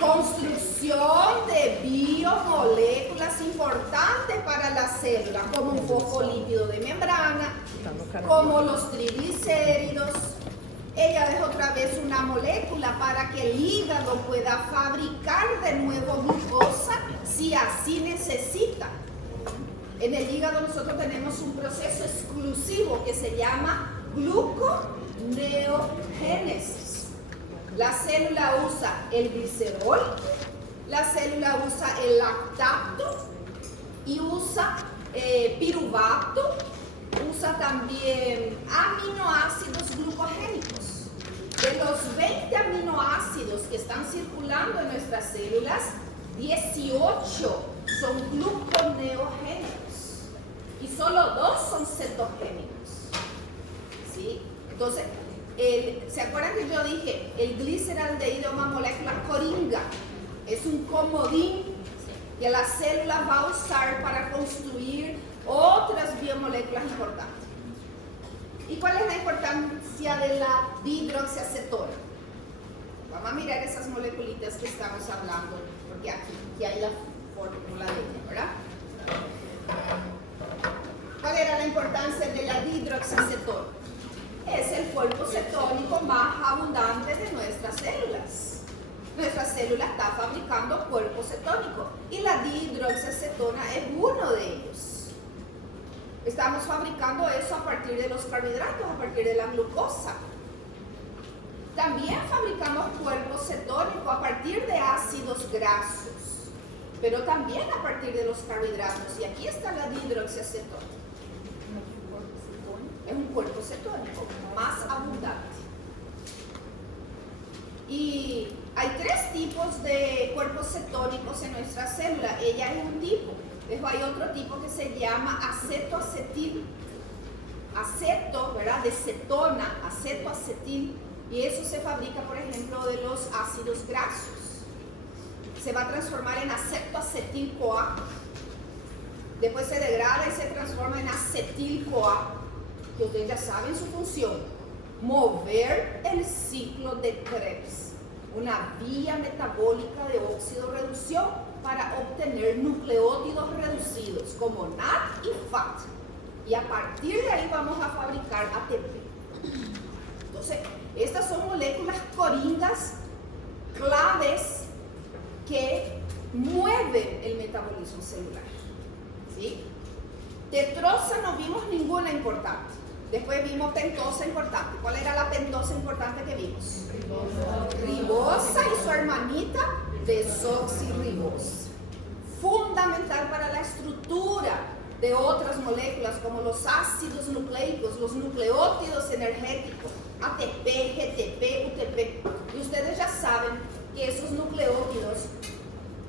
Construcción de biomoléculas importantes para la célula, como un fosfolípido de membrana, como los triglicéridos. Ella es otra vez una molécula para que el hígado pueda fabricar de nuevo glucosa si así necesita. En el hígado nosotros tenemos un proceso exclusivo que se llama gluconeogénesis. La célula usa el glicerol, la célula usa el lactato y usa piruvato, usa también aminoácidos glucogénicos. De los 20 aminoácidos que están circulando en nuestras células, 18 son gluconeogénicos y solo 2 son cetogénicos. ¿Sí? Entonces, ¿se acuerdan que yo dije? El gliceraldehído es una molécula coringa, es un comodín que la célula va a usar para construir otras biomoléculas importantes. ¿Y cuál es la importancia de la dihidroxiacetona? Vamos a mirar esas moleculitas que estamos hablando, porque aquí hay la fórmula de ella, ¿verdad? ¿Cuál era la importancia de la dihidroxiacetona? Es el cuerpo cetónico más abundante de nuestras células. Nuestra célula está fabricando cuerpo cetónico y la dihidroxiacetona es uno de ellos. Estamos fabricando eso a partir de los carbohidratos, a partir de la glucosa. También fabricamos cuerpo cetónico a partir de ácidos grasos, pero también a partir de los carbohidratos. Y aquí está la dihidroxiacetona. Es un cuerpo cetónico más abundante. Y hay 3 tipos de cuerpos cetónicos en nuestra célula. Ella es un tipo. Después hay otro tipo que se llama acetoacetil. Aceto, ¿verdad? De cetona, acetoacetil. Y eso se fabrica, por ejemplo, de los ácidos grasos. Se va a transformar en acetoacetil-CoA. Después se degrada y se transforma en acetil-CoA. Que ustedes ya saben su función. Mover el ciclo de Krebs. Una vía metabólica de óxido-reducción para obtener nucleótidos reducidos como NAD y FAT. Y a partir de ahí vamos a fabricar ATP. Entonces, estas son moléculas coringas claves que mueven el metabolismo celular. ¿Sí? Tetrosa no vimos ninguna importante. Después vimos pentosa importante. ¿Cuál era la pentosa importante que vimos? Ribosa y su hermanita desoxirribosa. Fundamental para la estructura de otras moléculas como los ácidos nucleicos, los nucleótidos energéticos, ATP, GTP, UTP. Y ustedes ya saben que esos nucleótidos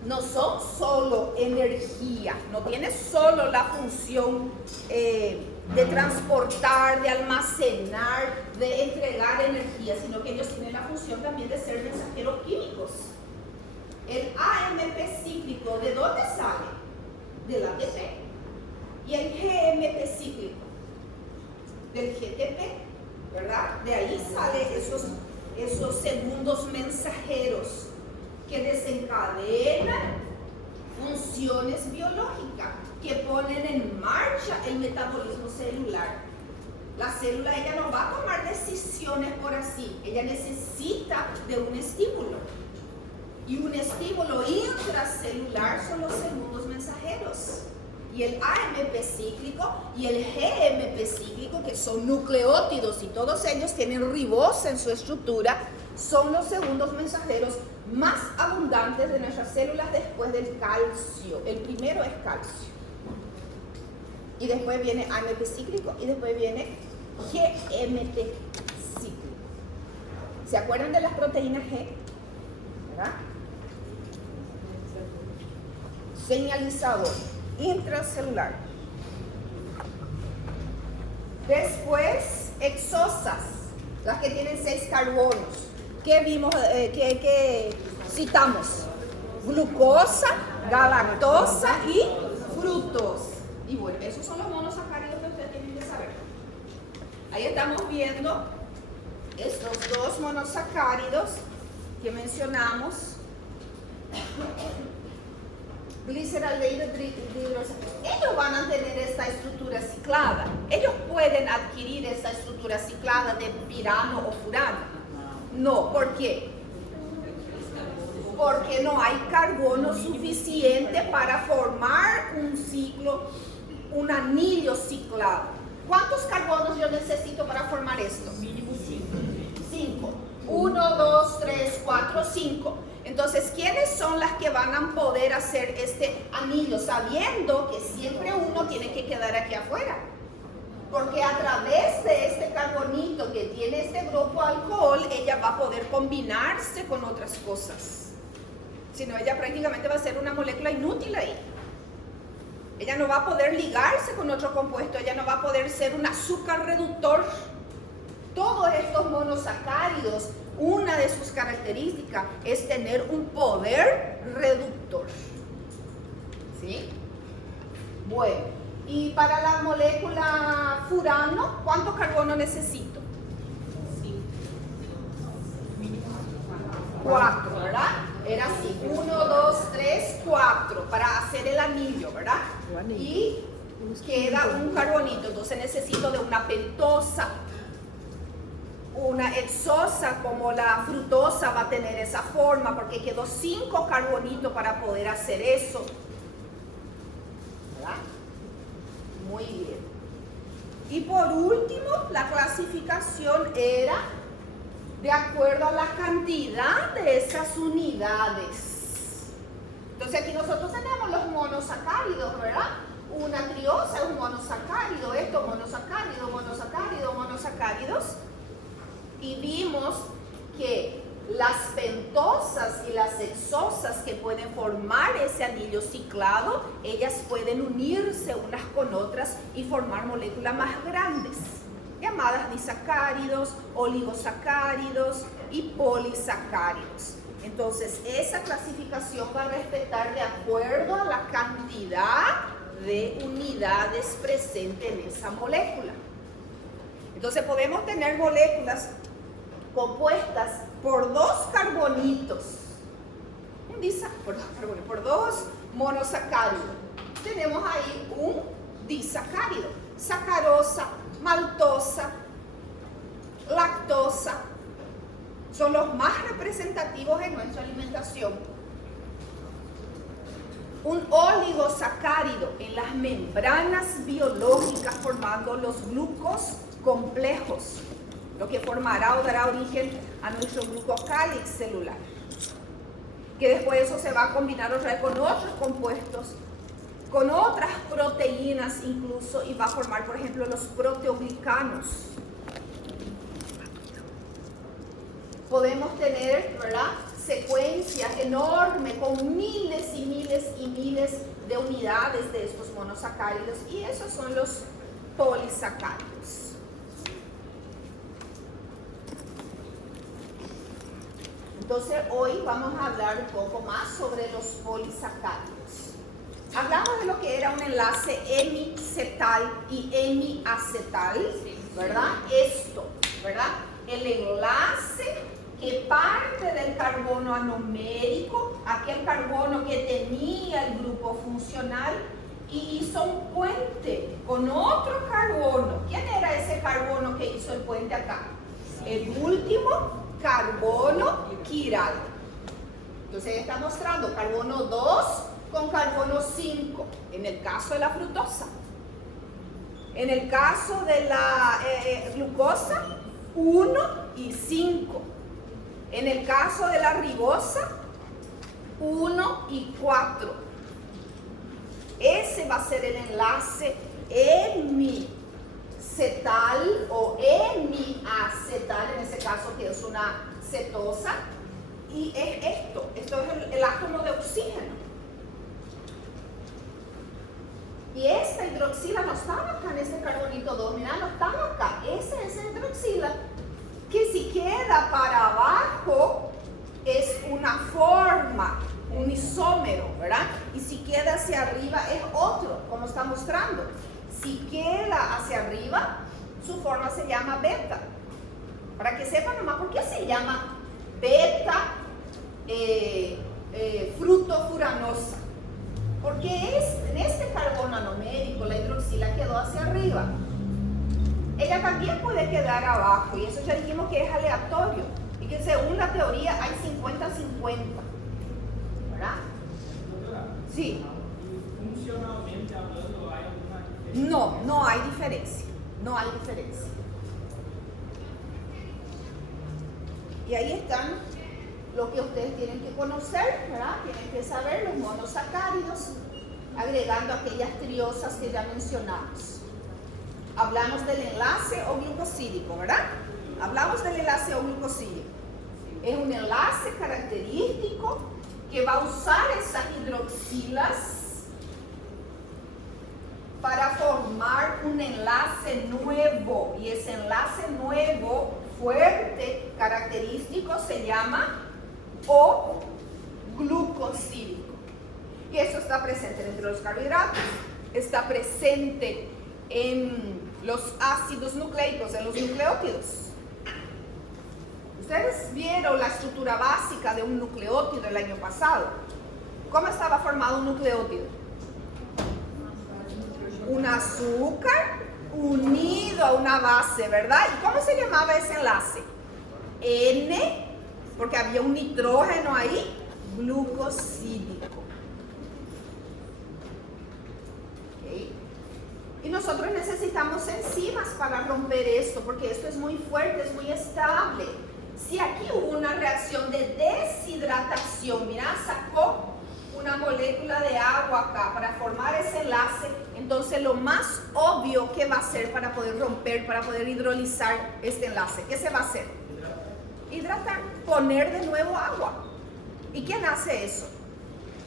no son solo energía, no tienen solo la función de transportar, de almacenar, de entregar energía, sino que ellos tienen la función también de ser mensajeros químicos. El AMP cíclico, ¿de dónde sale? Del ATP. Y el GMP cíclico, del GTP, ¿verdad? De ahí salen esos segundos mensajeros que desencadenan funciones biológicas, que ponen en marcha el metabolismo celular. La célula, ella no va a tomar decisiones por así, ella necesita de un estímulo. Y un estímulo intracelular son los segundos mensajeros. Y el AMP cíclico y el GMP cíclico, que son nucleótidos y todos ellos tienen ribosa en su estructura, son los segundos mensajeros más abundantes de nuestras células después del calcio. El primero es calcio. Y después viene AMP cíclico y después viene GMP cíclico. ¿Se acuerdan de las proteínas G? ¿Verdad? Señalizador intracelular. Después, exosas, las que tienen 6 carbonos. ¿Qué vimos? ¿Qué citamos? Glucosa, galactosa y fructosa. Y bueno, esos son los monosacáridos que ustedes tienen que saber. Ahí estamos viendo estos 2 monosacáridos que mencionamos. Glyceraldehido ellos van a tener esta estructura ciclada. Ellos pueden adquirir esta estructura ciclada de pirano o furano. No, ¿por qué? Porque no hay carbono suficiente para formar un ciclo, un anillo ciclado. ¿Cuántos carbonos yo necesito para formar esto? Mínimo 5. 1, 2, 3, 4, 5. Entonces, ¿quiénes son las que van a poder hacer este anillo? Sabiendo que siempre uno tiene que quedar aquí afuera. Porque a través de este carbonito que tiene este grupo alcohol, ella va a poder combinarse con otras cosas. Si no, ella prácticamente va a ser una molécula inútil ahí. Ella no va a poder ligarse con otro compuesto, ella no va a poder ser un azúcar reductor. Todos estos monosacáridos, una de sus características es tener un poder reductor. ¿Sí? Bueno, y para la molécula furano, ¿cuánto carbono necesito? 4, ¿verdad? Era así, 1, 2, 3, 4 para hacer el anillo, ¿verdad? Y queda un carbonito, entonces necesito de una pentosa. Una hexosa como la frutosa va a tener esa forma porque quedó 5 carbonitos para poder hacer eso. ¿Verdad? Muy bien. Y por último, la clasificación era de acuerdo a la cantidad de esas unidades. Entonces aquí nosotros tenemos los monosacáridos, ¿verdad? Una triosa es un monosacárido, esto monosacárido, monosacárido, monosacáridos. Y vimos que las pentosas y las hexosas que pueden formar ese anillo ciclado, ellas pueden unirse unas con otras y formar moléculas más grandes, llamadas disacáridos, oligosacáridos y polisacáridos. Entonces, esa clasificación va a respetar de acuerdo a la cantidad de unidades presentes en esa molécula. Entonces, podemos tener moléculas compuestas por 2 carbonitos, por 2 monosacáridos. Tenemos ahí un disacárido, sacarosa, maltosa, lactosa, son los más representativos en nuestra alimentación. Un oligosacárido en las membranas biológicas formando los glucos complejos, lo que formará o dará origen a nuestro glucocálix celular, que después eso se va a combinar otra vez con otros compuestos, con otras proteínas incluso, y va a formar, por ejemplo, los proteoglicanos. Podemos tener, ¿verdad?, secuencias enormes con miles y miles y miles de unidades de estos monosacáridos, y esos son los polisacáridos. Entonces hoy vamos a hablar un poco más sobre los polisacáridos. Hablamos de lo que era un enlace hemicetal y hemiacetal, ¿verdad? Esto, ¿verdad? El enlace que parte del carbono anomérico, aquel carbono que tenía el grupo funcional, y hizo un puente con otro carbono. ¿Quién era ese carbono que hizo el puente acá? El último carbono quiral. Entonces está mostrando carbono 2 con carbono 5 en el caso de la fructosa. En el caso de la glucosa, 1 y 5. En el caso de la ribosa, 1 y 4. Ese va a ser el enlace hemicetal o hemiacetal, en ese caso que es una cetosa. Y es esto es el átomo de oxígeno. Y esta hidroxila no estaba acá en este carbonito 2, mira, no estaba acá. Esa es la hidroxila, que si queda para abajo es una forma, un isómero, ¿verdad? Y si queda hacia arriba es otro, como está mostrando. Si queda hacia arriba, su forma se llama beta. Para que sepan nomás por qué se llama beta quedar abajo. Y eso ya dijimos que es aleatorio. Y que según la teoría hay 50-50. ¿Verdad? Doctora, Sí. funcionalmente hablando, ¿hay alguna diferencia? No, no hay diferencia. No hay diferencia. Y ahí están lo que ustedes tienen que conocer, ¿verdad? Tienen que saber los monosacáridos, agregando aquellas triosas que ya mencionamos. Hablamos del enlace O-glucosídico, ¿verdad? Hablamos del enlace O-glucosídico. Es un enlace característico que va a usar esas hidroxilas para formar un enlace nuevo. Y ese enlace nuevo, fuerte, característico, se llama O-glucosídico. Y eso está presente entre los carbohidratos, está presente en los ácidos nucleicos, en los nucleótidos. Ustedes vieron la estructura básica de un nucleótido el año pasado. ¿Cómo estaba formado un nucleótido? Un azúcar unido a una base, ¿verdad? ¿Y cómo se llamaba ese enlace? N, porque había un nitrógeno ahí, glucosídico. ¿Okay? Y nosotros necesitamos enzimas para romper esto, porque esto es muy fuerte, es muy estable. Si aquí hubo una reacción de deshidratación, mira, sacó una molécula de agua acá para formar ese enlace, entonces lo más obvio que va a hacer para poder romper, para poder hidrolizar este enlace, ¿qué se va a hacer? Hidratar, poner de nuevo agua. ¿Y quién hace eso?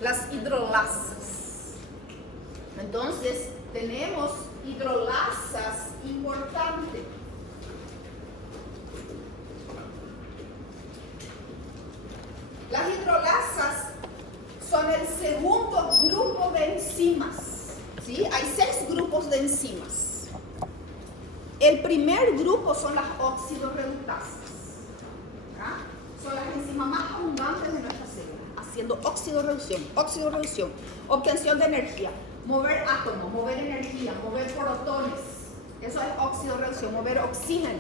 Las hidrolasas. Entonces tenemos hidrolasas importantes. Las hidrolasas son el segundo grupo de enzimas, ¿sí? Hay 6 grupos de enzimas. El primer grupo son las oxidorreductasas, ¿verdad? Son las enzimas más abundantes de nuestra célula, haciendo oxidorreducción, obtención de energía, mover átomos, mover energía, mover protones. Eso es oxidorreducción, mover oxígeno,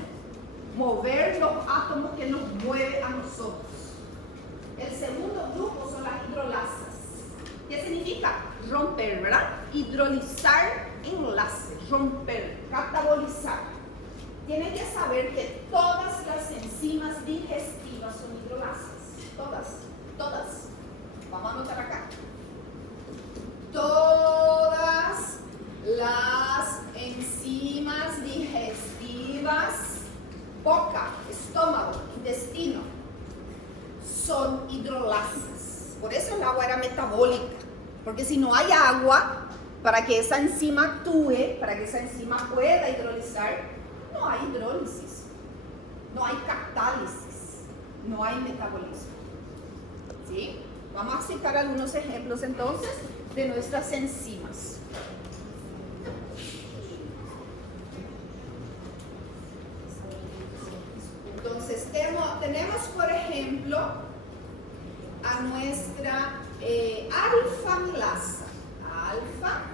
mover los átomos que nos mueve a nosotros. El segundo grupo son las hidrolasas. ¿Qué significa? Romper, ¿verdad? Hidrolizar enlace, romper, catabolizar. Tienen que saber que todas las enzimas digestivas son hidrolasas. Todas. Vamos a anotar acá. Todas las enzimas digestivas, boca, estómago, intestino, son hidrolasas. Por eso el agua era metabólica, porque si no hay agua para que esa enzima actúe, para que esa enzima pueda hidrolizar, no hay hidrólisis, no hay catálisis, no hay metabolismo. ¿Sí? Vamos a citar algunos ejemplos entonces de nuestras enzimas. Entonces tenemos por ejemplo a nuestra alfa-amilasa. Alfa-amilasa.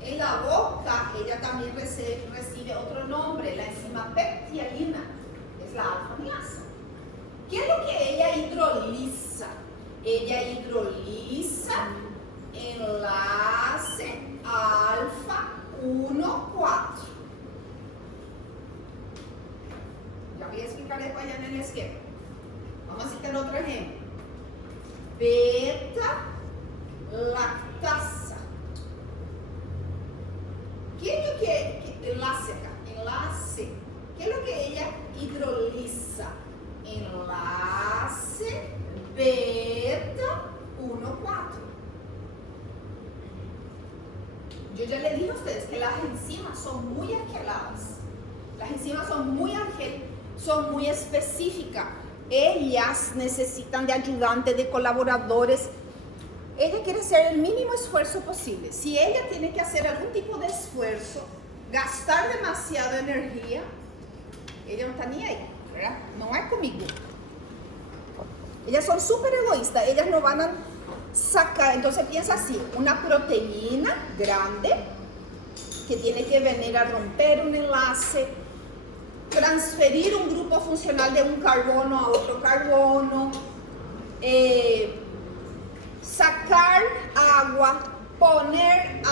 En la boca ella también recibe otro nombre, la enzima pectialina, es la alfa-amilasa. ¿Qué es lo que ella hidroliza? Ella hidroliza enlace alfa 1,4. Ya voy a explicar después allá en el esquema. Vamos a citar otro ejemplo. Beta lactasa. ¿Qué es lo que enlace acá? Enlace. ¿Qué es lo que ella hidroliza? Enlace beta 1,4. Yo ya le dije a ustedes que las enzimas son muy angeladas. Las enzimas son muy específicas. Ellas necesitan de ayudantes, de colaboradores. Ella quiere hacer el mínimo esfuerzo posible. Si ella tiene que hacer algún tipo de esfuerzo, gastar demasiada energía, ella no está ni ahí, ¿verdad? No es conmigo. Ellas son súper egoístas. Ellas no van a sacar, entonces piensa así, una proteína grande que tiene que venir a romper un enlace, transferir un grupo funcional de un carbono a otro carbono, sacar agua, poner,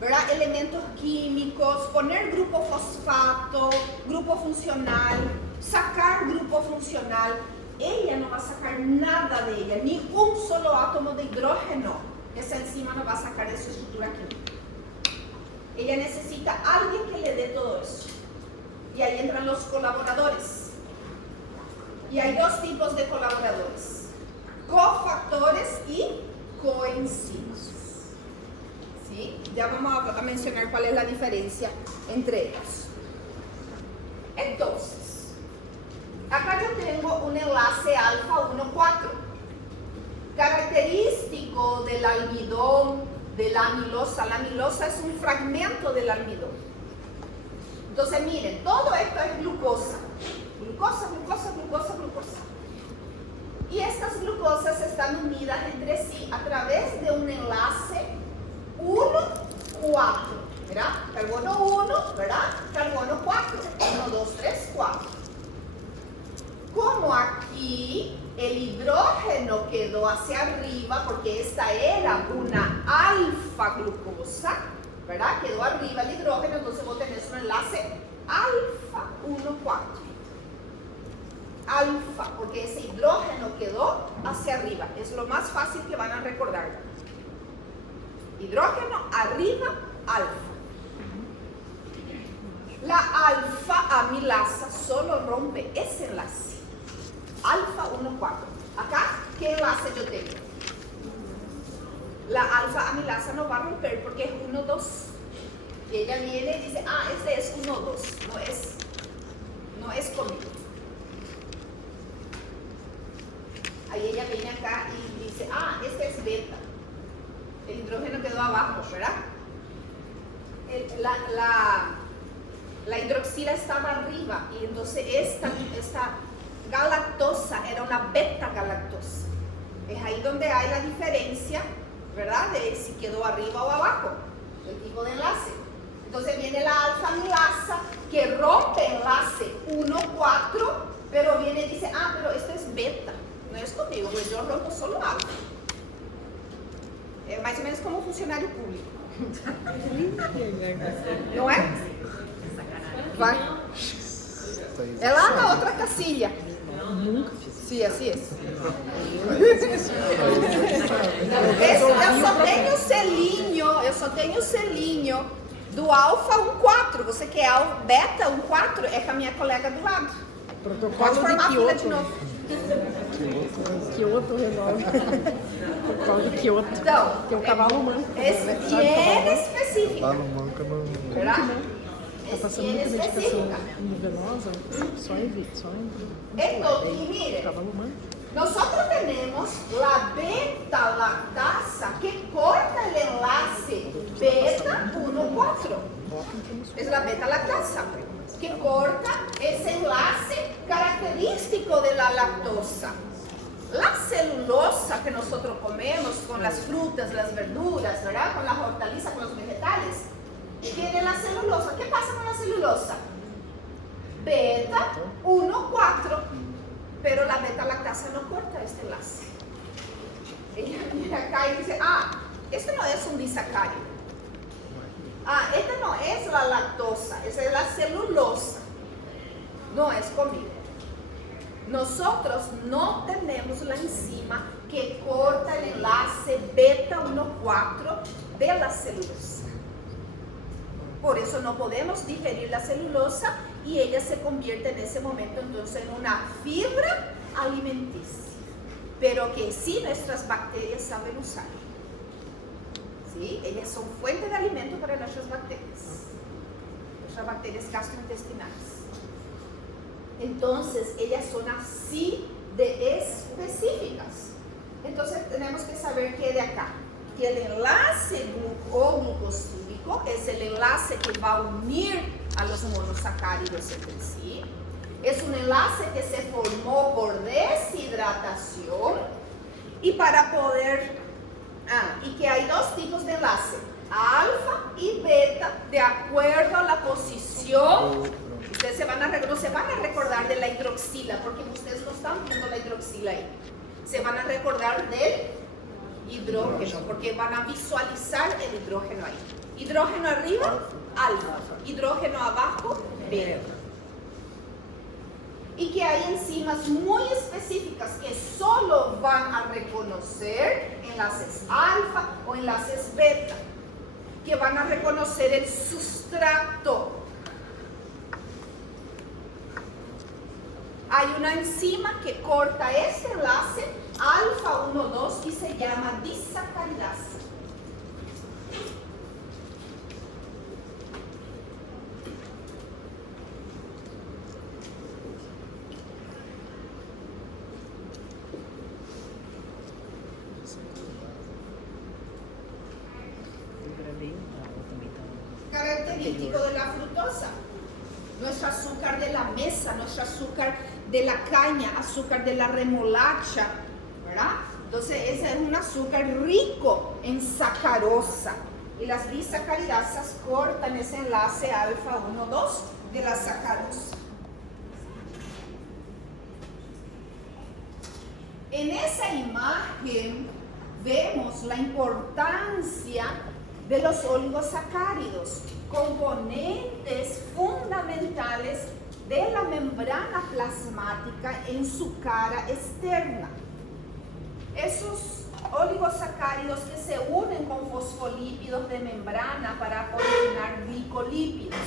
¿verdad?, elementos químicos, poner grupo fosfato, grupo funcional, sacar grupo funcional. Ella no va a sacar nada de ella, ni un solo átomo de hidrógeno. Esa enzima no va a sacar de su estructura química. Ella necesita a alguien que le dé todo eso. Y ahí entran los colaboradores. Y hay dos tipos de colaboradores: cofactores y coenzimas. ¿Sí? Ya vamos a mencionar cuál es la diferencia entre ellos. Entonces, acá yo tengo un enlace alfa 1,4, característico del almidón, de la amilosa. La amilosa es un fragmento del almidón. Entonces miren, todo esto es glucosa. Glucosa, glucosa, glucosa, glucosa. Y estas glucosas están unidas entre sí a través de un enlace 1,4. ¿Verdad? Carbono 1, ¿verdad? Carbono 4. 1, 2, 3, 4. Como aquí el hidrógeno quedó hacia arriba, porque esta era una alfa glucosa, ¿verdad? Quedó arriba el hidrógeno, entonces vos tenés un enlace alfa 1,4. Alfa, porque ese hidrógeno quedó hacia arriba. Es lo más fácil que van a recordar. Hidrógeno arriba, alfa. La alfa amilasa solo rompe ese enlace. Alfa 1,4. Acá, ¿qué enlace yo tengo? La alfa amilasa no va a romper porque es 1,2. Y ella viene y dice, este es 1,2. No es conmigo. Ahí ella viene acá y dice, este es beta. El hidrógeno quedó abajo, ¿verdad? La hidroxila estaba arriba y entonces esta galactosa era una beta galactosa. Es ahí donde hay la diferencia, ¿verdad?, de si quedó arriba o abajo, el tipo de enlace. Entonces viene la alfa amilasa que rompe enlace 1,4, pero viene y dice, pero esto es beta, no es conmigo, pues yo rompo solo alfa. Es más o menos como un funcionario público. ¿No es? Vai. É lá na outra casilha. Sim, assim é. Eu só tenho o selinho do alfa 1,4. Você quer beta 1,4? É com a minha colega do lado. Pode formar a fila de novo. Kyoto resolve. Protocolo de Kyoto. Então, tem um cavalo manco. Higiene específica. Cavalo manco não. ¿Verdad? Está passando muita medicação venosa, só evite, Entonces, y miren, cavalo manco. nosotros tenemos la beta lactasa que corta el enlace beta 1,4. Es la beta lactasa que corta ese enlace característico de la lactosa. La celulosa que nosotros comemos con las frutas, las verduras, ¿verdad?, con las hortalizas, con los vegetales, tiene la celulosa. ¿Qué pasa con la celulosa? Beta 1,4. Pero la beta lactasa no corta este enlace. Ella viene acá y dice, este no es un disacárido. Esta no es la lactosa, esa es la celulosa. No es conmigo. Nosotros no tenemos la enzima que corta el enlace beta 1,4 de la celulosa. Por eso no podemos digerir la celulosa y ella se convierte en ese momento entonces en una fibra alimenticia, pero que sí nuestras bacterias saben usar. ¿Sí? Ellas son fuente de alimento para nuestras bacterias gastrointestinales. Entonces ellas son así de específicas. Entonces tenemos que saber que de acá, que el enlace glucosílico es el enlace que va a unir a los monosacáridos entre sí. Es un enlace que se formó por deshidratación y para poder, y que hay dos tipos de enlace. alfa y beta de acuerdo a la posición. Ustedes no se van a recordar de la hidroxila, porque ustedes no están viendo la hidroxila ahí. Se van a recordar del hidrógeno, porque van a visualizar el hidrógeno ahí. Hidrógeno arriba, alfa. Hidrógeno abajo, beta. Y que hay enzimas muy específicas que solo van a reconocer enlaces alfa o enlaces beta, que van a reconocer el sustrato. Hay una enzima que corta este enlace alfa 1,2 y se llama disacaridasa. Característico de la fructosa, nuestro azúcar de la mesa, nuestro azúcar de la caña, azúcar de la remolacha, ¿verdad? Entonces ese es un azúcar rico en sacarosa, y las disacaridasas cortan ese enlace alfa 1,2 de la sacarosa. En esa imagen vemos la importancia de los oligosacáridos, componentes fundamentales de la membrana plasmática en su cara externa. Esos oligosacáridos que se unen con fosfolípidos de membrana para originar glicolípidos.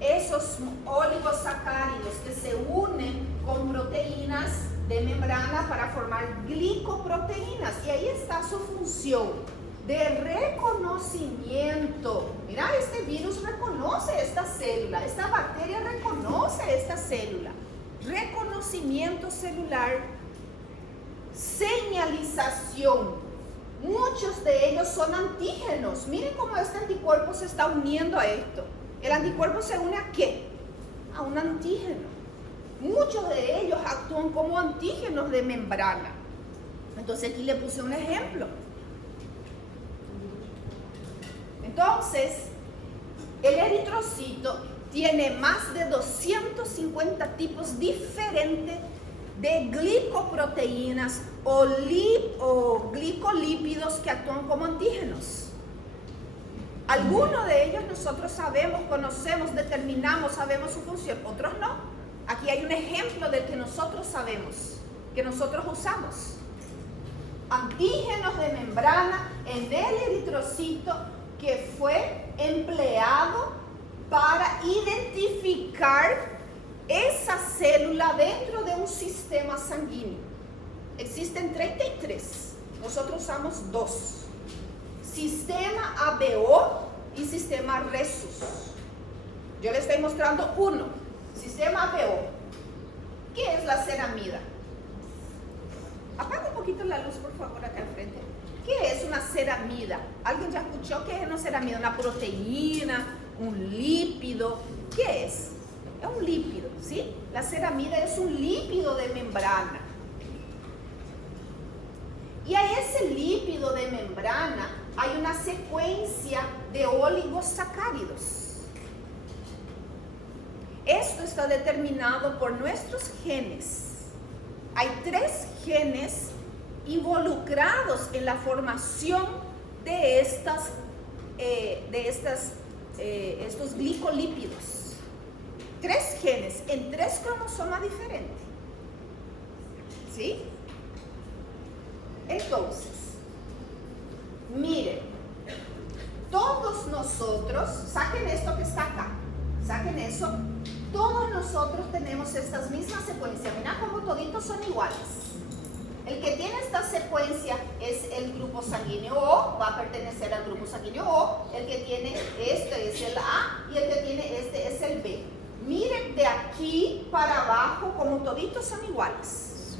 Esos oligosacáridos que se unen con proteínas de membrana para formar glicoproteínas. Y ahí está su función de reconocimiento. Mira, este virus reconoce esta célula, esta bacteria reconoce esta célula. Reconocimiento celular, señalización. Muchos de ellos son antígenos. Miren cómo este anticuerpo se está uniendo a esto. ¿El anticuerpo se une a qué? A un antígeno. Muchos de ellos actúan como antígenos de membrana. Entonces aquí le puse un ejemplo. Entonces, el eritrocito tiene más de 250 tipos diferentes de glicoproteínas o glicolípidos que actúan como antígenos. Algunos de ellos nosotros sabemos, conocemos, determinamos, sabemos su función, otros no. Aquí hay un ejemplo del que nosotros sabemos, que nosotros usamos. Antígenos de membrana en el eritrocito que fue empleado para identificar esa célula dentro de un sistema sanguíneo. Existen 33, nosotros usamos 2. Sistema ABO y sistema Rhesus. Yo les estoy mostrando uno. Sistema ABO. ¿Qué es la ceramida? Apaga un poquito la luz, por favor, acá al frente. ¿Qué es una ceramida? ¿Alguien ya escuchó qué es una ceramida? ¿Una proteína? ¿Un lípido? ¿Qué es? Es un lípido, ¿sí? La ceramida es un lípido de membrana. Y a ese lípido de membrana hay una secuencia de oligosacáridos. Esto está determinado por nuestros genes. Hay 3 genes involucrados en la formación de estos glicolípidos. 3 genes en 3 cromosomas diferentes. ¿Sí? Entonces, miren, todos nosotros, saquen esto que está acá, saquen eso, todos nosotros tenemos estas mismas secuencias. Mira cómo toditos son iguales. El que tiene esta secuencia es el grupo sanguíneo O, va a pertenecer al grupo sanguíneo O. El que tiene este es el A y el que tiene este es el B. Miren de aquí para abajo como toditos son iguales.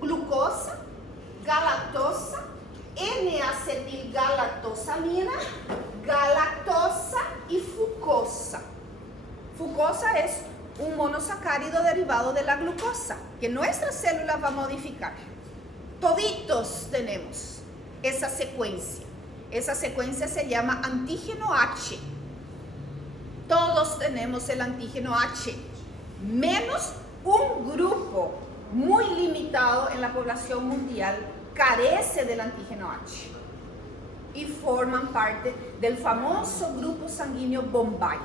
Glucosa, galactosa, N-acetilgalactosamina, galactosa y fucosa. Fucosa es un monosacárido derivado de la glucosa que nuestra célula va a modificar. Toditos tenemos esa secuencia. Esa secuencia se llama antígeno H. Todos tenemos el antígeno H, menos un grupo muy limitado en la población mundial carece del antígeno H y forman parte del famoso grupo sanguíneo Bombay,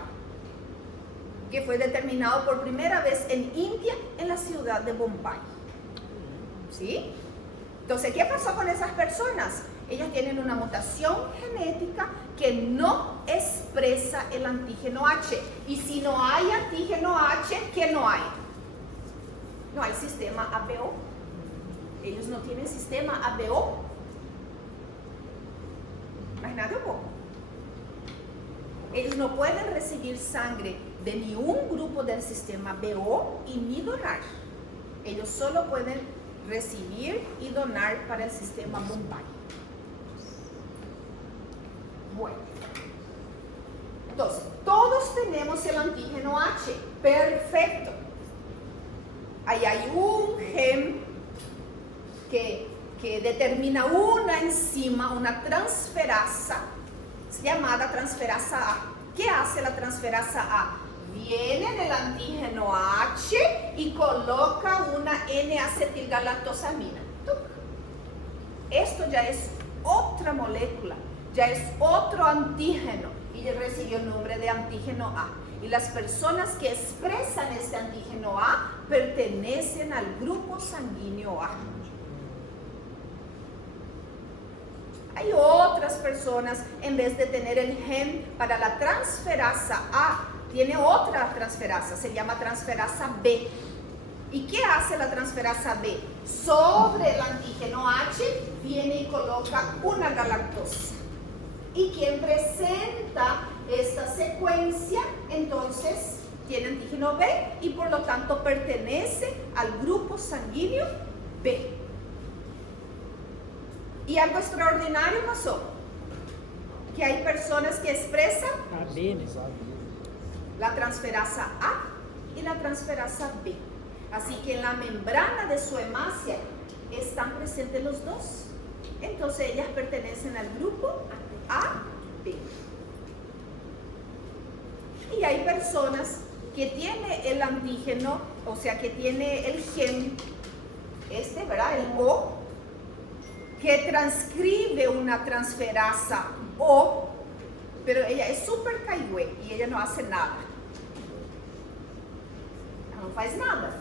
que fue determinado por primera vez en India, en la ciudad de Bombay. ¿Sí? Entonces, ¿qué pasó con esas personas? Ellas tienen una mutación genética que no expresa el antígeno H. Y si no hay antígeno H, ¿qué no hay? No hay sistema ABO. Ellos no tienen sistema ABO. Imagínate un poco. Ellos no pueden recibir sangre de ni un grupo del sistema BO y ni donar. Ellos solo pueden recibir y donar para el sistema Bombay. Bueno, entonces, todos tenemos el antígeno H, perfecto. Ahí hay un gen que determina una enzima, una transferasa, llamada transferasa A. ¿Qué hace la transferasa A? Viene en el antígeno H y coloca una N-acetilgalactosamina. Esto ya es otra molécula, ya es otro antígeno y recibió el nombre de antígeno A. Y las personas que expresan este antígeno A pertenecen al grupo sanguíneo A. Hay otras personas, en vez de tener el gen para la transferasa A, tiene otra transferasa, se llama transferasa B. ¿Y qué hace la transferasa B? Sobre el antígeno H viene y coloca una galactosa. Y quien presenta esta secuencia, entonces, tiene antígeno B y por lo tanto pertenece al grupo sanguíneo B. Y algo extraordinario pasó, que hay personas que expresan la transferasa A y la transferasa B. Así que en la membrana de su hemácia están presentes los dos. Entonces ellas pertenecen al grupo AB. Y hay personas que tienen el antígeno, o sea que tiene el gen, ¿verdad? El O, que transcribe una transferasa O, pero ella es súper caigüe y ella no hace nada. No hace nada.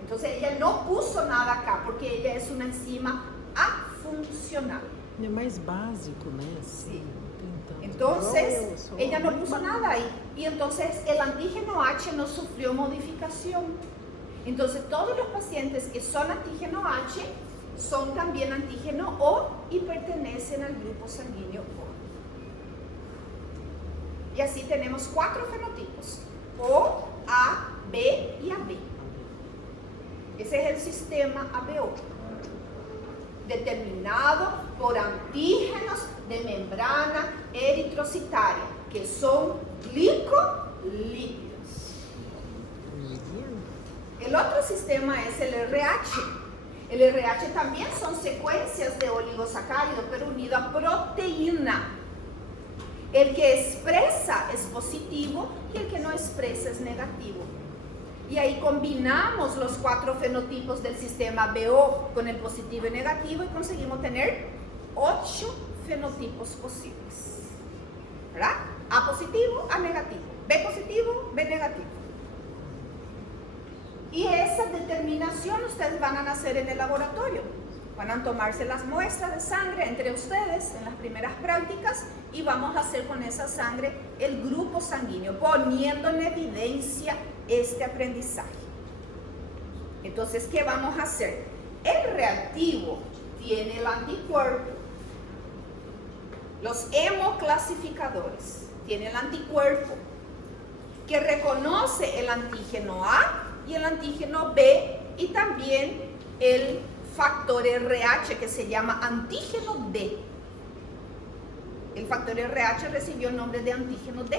Entonces ella no puso nada acá, porque ella es una enzima afuncional. É mais básico, né? Sí. Entonces, ella no puso nada ahí. Y entonces el antígeno H no sufrió modificación. Entonces todos los pacientes que son antígeno H son también antígeno O y pertenecen al grupo sanguíneo O. Y así tenemos 4 fenotipos: O, A, B y AB. Ese es el sistema ABO, determinado por antígenos de membrana eritrocitaria, que son glicolípidos. El otro sistema es el RH. El RH también son secuencias de oligosacáridos, pero unido a proteína. El que expresa es positivo y el que no expresa es negativo. Y ahí combinamos los 4 fenotipos del sistema BO con el positivo y negativo y conseguimos tener 8 fenotipos posibles. ¿Verdad? A positivo, A negativo. B positivo, B negativo. Y esa determinación ustedes van a hacer en el laboratorio. Van a tomarse las muestras de sangre entre ustedes en las primeras prácticas y vamos a hacer con esa sangre el grupo sanguíneo, poniendo en evidencia este aprendizaje. Entonces, ¿qué vamos a hacer? El reactivo tiene el anticuerpo. Los hemoclasificadores tienen el anticuerpo que reconoce el antígeno A y el antígeno B y también el factor RH que se llama antígeno D. El factor RH recibió el nombre de antígeno D.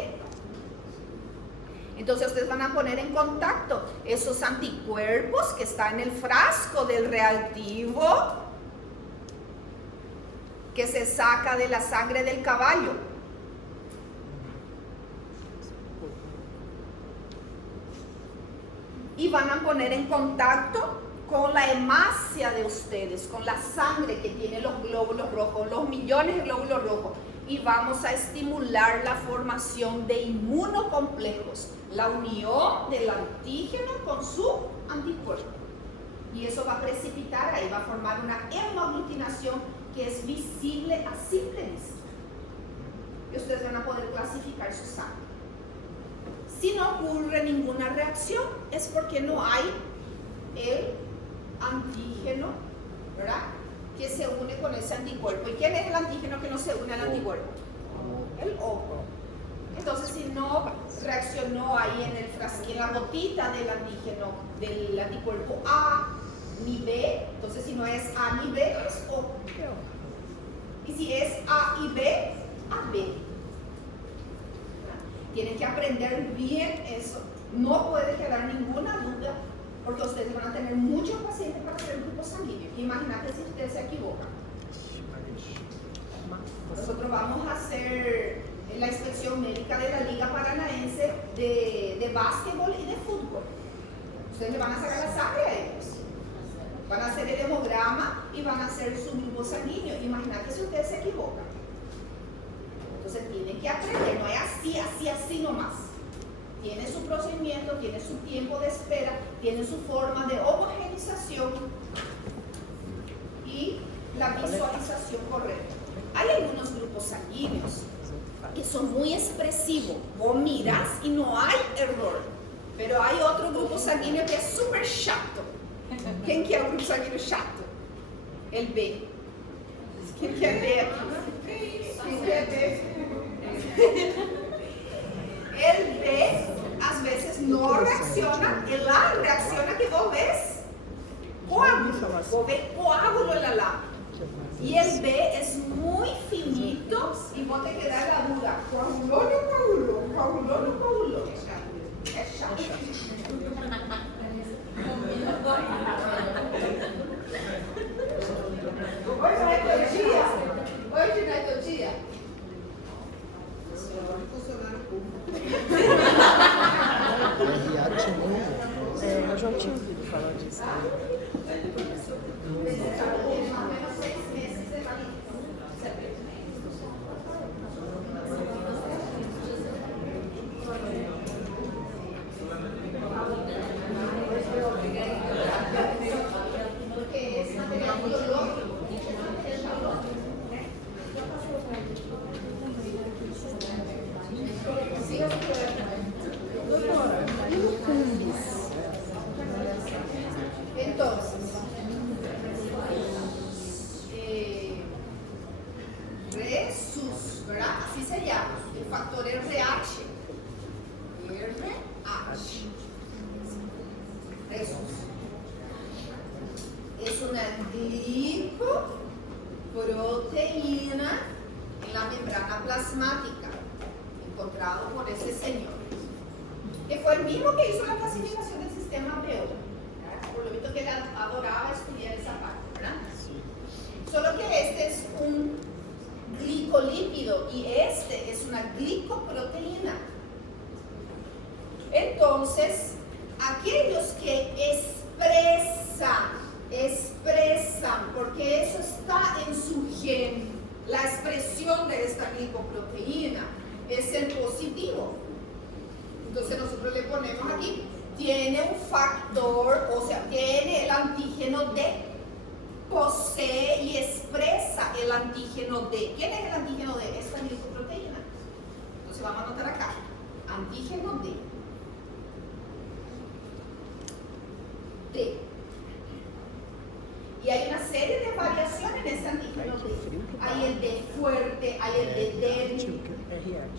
Entonces ustedes van a poner en contacto esos anticuerpos que están en el frasco del reactivo que se saca de la sangre del caballo. Y van a poner en contacto con la hemácia de ustedes, con la sangre que tiene los glóbulos rojos, los millones de glóbulos rojos. Y vamos a estimular la formación de inmunocomplejos, la unión del antígeno con su anticuerpo. Y eso va a precipitar, ahí va a formar una hemoaglutinación que es visible a simple vista. Y ustedes van a poder clasificar su sangre. Si no ocurre ninguna reacción, es porque no hay el antígeno, ¿verdad?, que se une con ese anticuerpo. ¿Y quién es el antígeno que no se une al anticuerpo? El O. Entonces, si no reaccionó ahí en la gotita del antígeno, del anticuerpo A ni B, entonces si no es A ni B, es O. Y si es A y B, AB. Tienen que aprender bien eso. No puede quedar ninguna duda, porque ustedes van a tener muchos pacientes para hacer el grupo sanguíneo. Imagínate si ustedes se equivocan. Nosotros vamos a hacer la inspección médica de la Liga Paranaense de básquetbol y de fútbol. Ustedes le van a sacar la sangre a ellos. Van a hacer el hemograma y van a hacer su grupo sanguíneo. Imagínate si ustedes se equivocan. Entonces tienen que aprender, no es así nomás. Tiene su procedimiento, tiene su tiempo de espera, tiene su forma de homogenización y la visualización correcta. Hay algunos grupos sanguíneos que son muy expresivos. Vos miras y no hay error. Pero hay otro grupo sanguíneo que es súper chato. ¿Quién quiere un grupo sanguíneo chato? El B. ¿Quién quiere B aquí? ¿Quién quiere B? El B a veces no reacciona, el A reacciona que vos ves coágulo, vos ves coágulo en la lámpara. Y el B es muy finito y vos te quedas la duda, coaguló o no coaguló, coaguló o no coaguló. Es chato. Hoje não é teu dia? Hoje não é teu dia? Funcionário público. Eu já tinha ouvido falar disso. Es una glicoproteína en la membrana plasmática, encontrado por ese señor, que fue el mismo que hizo la clasificación del sistema PO. Por lo visto que él adoraba estudiar esa parte, ¿verdad? Solo que este es un glicolípido y este es una glicoproteína. Entonces, aquellos que expresan, porque eso está en su gen, la expresión de esta glicoproteína es el positivo. Entonces nosotros le ponemos aquí, tiene un factor, o sea, tiene el antígeno D, posee y expresa el antígeno D. ¿Quién es el antígeno D? Esta glicoproteína. Entonces vamos a anotar acá, antígeno D. D. Y hay una serie de variaciones en ese antígeno D. Hay el D fuerte, hay el D débil.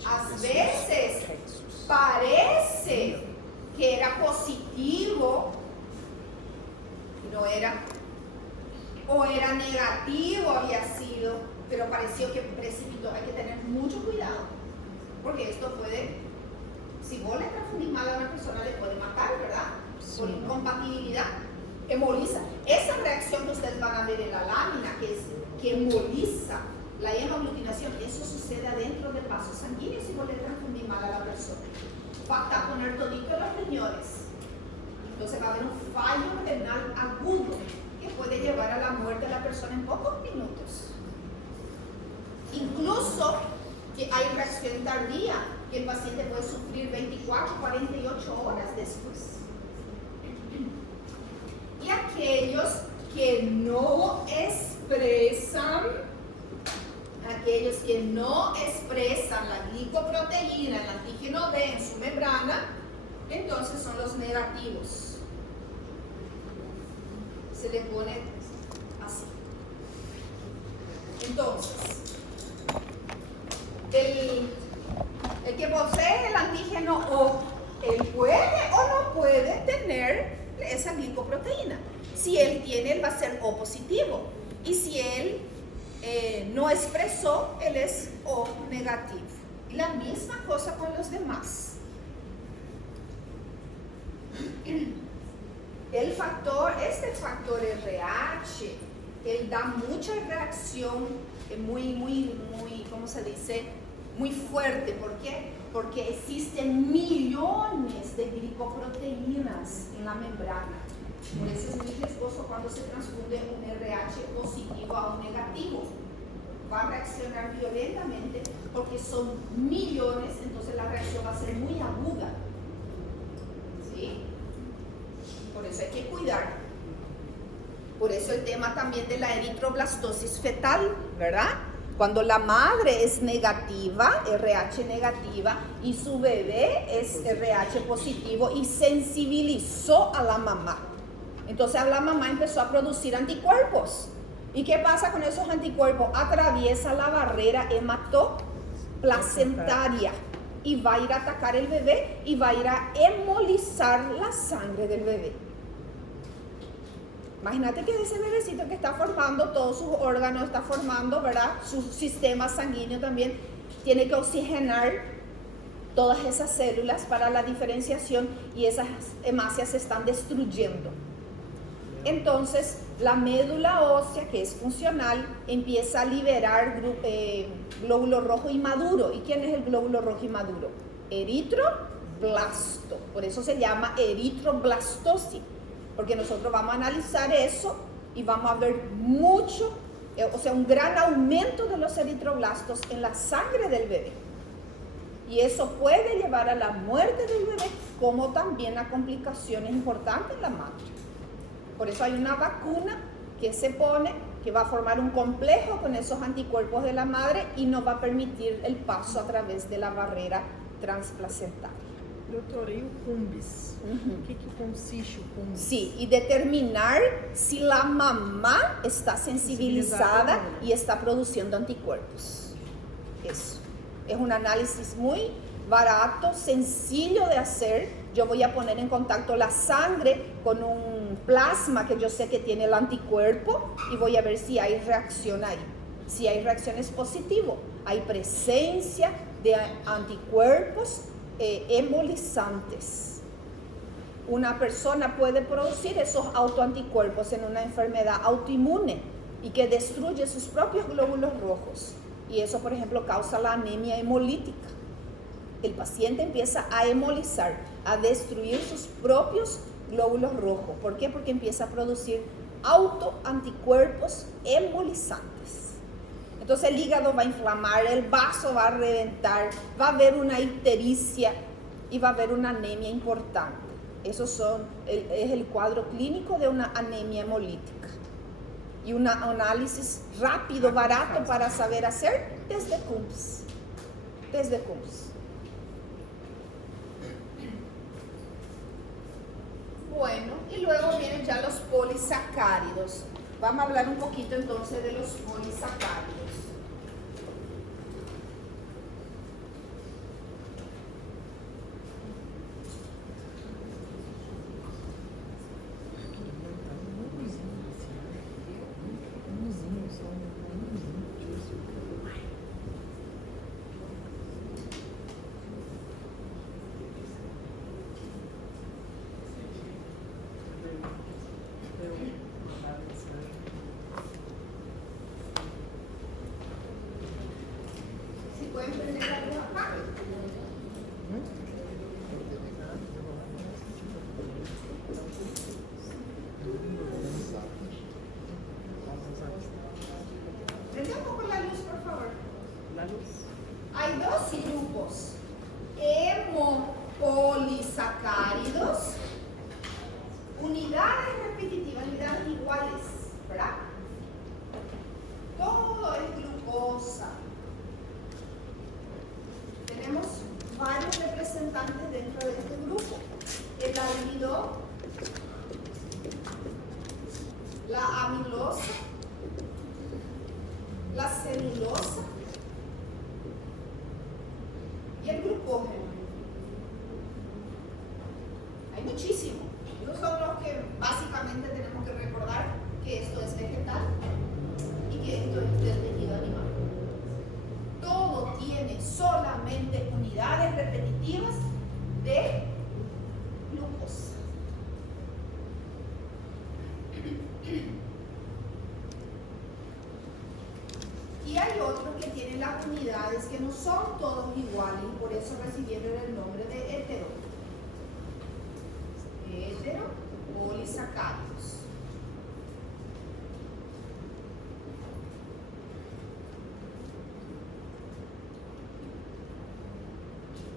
A veces parece que era positivo, no era, o era negativo había sido, pero pareció que precipitó. Hay que tener mucho cuidado, porque esto puede, si vos le transfundís mal a una persona, le puede matar, ¿verdad? Por incompatibilidad, emboliza. Esa reacción que ustedes van a ver en la lámina, que emboliza, La hemaglutinación, eso sucede adentro del vaso sanguíneo si vos le transfundís mal a la persona. Va a poner todito los riñones. Entonces va a haber un fallo renal agudo que puede llevar a la muerte de la persona en pocos minutos. Incluso que hay reacción tardía, que el paciente puede sufrir 24, 48 horas después. Y aquellos que no expresan la glicoproteína, el antígeno D en su membrana, entonces son los negativos. Se le pone así. Entonces, el que posee el antígeno O, él puede o no puede tener esa glicoproteína. Si él tiene, él va a ser O positivo. Y si él no expresó, él es O negativo. Y la misma cosa con los demás. Este factor RH, él da mucha reacción muy, ¿cómo se dice? Muy fuerte. ¿Por qué? Porque existen millones de glicoproteínas en la membrana. Por eso es muy riesgoso cuando se transfunde un RH positivo a un negativo. Va a reaccionar violentamente porque son millones, entonces la reacción va a ser muy aguda. ¿Sí? Por eso hay que cuidar. Por eso el tema también de la eritroblastosis fetal, ¿verdad? Cuando la madre es negativa, RH negativa, y su bebé es RH positivo y sensibilizó a la mamá. Entonces la mamá empezó a producir anticuerpos. ¿Y qué pasa con esos anticuerpos? Atraviesa la barrera hematoplacentaria y va a ir a atacar el bebé y va a ir a hemolizar la sangre del bebé. Imagínate que ese bebecito que está formando todos sus órganos, está formando, ¿verdad? Su sistema sanguíneo también tiene que oxigenar todas esas células para la diferenciación y esas hemácias se están destruyendo. Entonces, la médula ósea, que es funcional, empieza a liberar glóbulo rojo inmaduro. ¿Y quién es el glóbulo rojo inmaduro? Eritroblasto. Por eso se llama eritroblastosis. Porque nosotros vamos a analizar eso y vamos a ver un gran aumento de los eritroblastos en la sangre del bebé. Y eso puede llevar a la muerte del bebé, como también a complicaciones importantes en la madre. Por eso hay una vacuna que se pone, que va a formar un complejo con esos anticuerpos de la madre y nos va a permitir el paso a través de la barrera transplacentaria. Doutora, e o CUMBIS? O que consiste o CUMBIS? Sí, y determinar si la mamá está sensibilizada y está produciendo anticuerpos. Eso. Es un análisis muy barato, sencillo de hacer. Yo voy a poner en contacto la sangre con un plasma que yo sé que tiene el anticuerpo y voy a ver si hay reacción ahí. Si hay reacción es positivo. Hay presencia de anticuerpos hemolizantes. Una persona puede producir esos autoanticuerpos en una enfermedad autoinmune y que destruye sus propios glóbulos rojos. Y eso, por ejemplo, causa la anemia hemolítica. El paciente empieza a hemolizar, a destruir sus propios glóbulos rojos. ¿Por qué? Porque empieza a producir autoanticuerpos hemolizantes. Entonces el hígado va a inflamar, el vaso va a reventar, va a haber una ictericia y va a haber una anemia importante. Eso es el cuadro clínico de una anemia hemolítica. Y un análisis rápido, barato para saber hacer desde CUMBS. Desde CUMBS. Bueno, y luego vienen ya los polisacáridos. Vamos a hablar un poquito entonces de los polisacáridos. dentro de este grupo. El almidón, la amilosa, la celulosa y el glucógeno. Hay muchísimo. Estos son los que básicamente tenemos que recordar, que esto es vegetal y que esto es del tejido animal. Todo tiene solamente unidades repetitivas de glucosa. Y hay otros que tienen las unidades que no son todos iguales y por eso recibieron el nombre de heteropolisacáridos.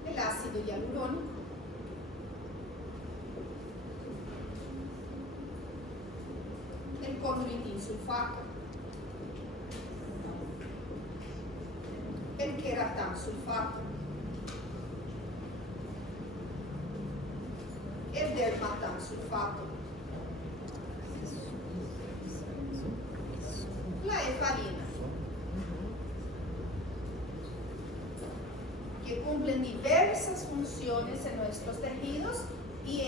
El ácido hialurónico, el condroitinsulfato, el queratansulfato, el dermatansulfato, la heparina, que cumplen diversas funciones en nuestros tejidos y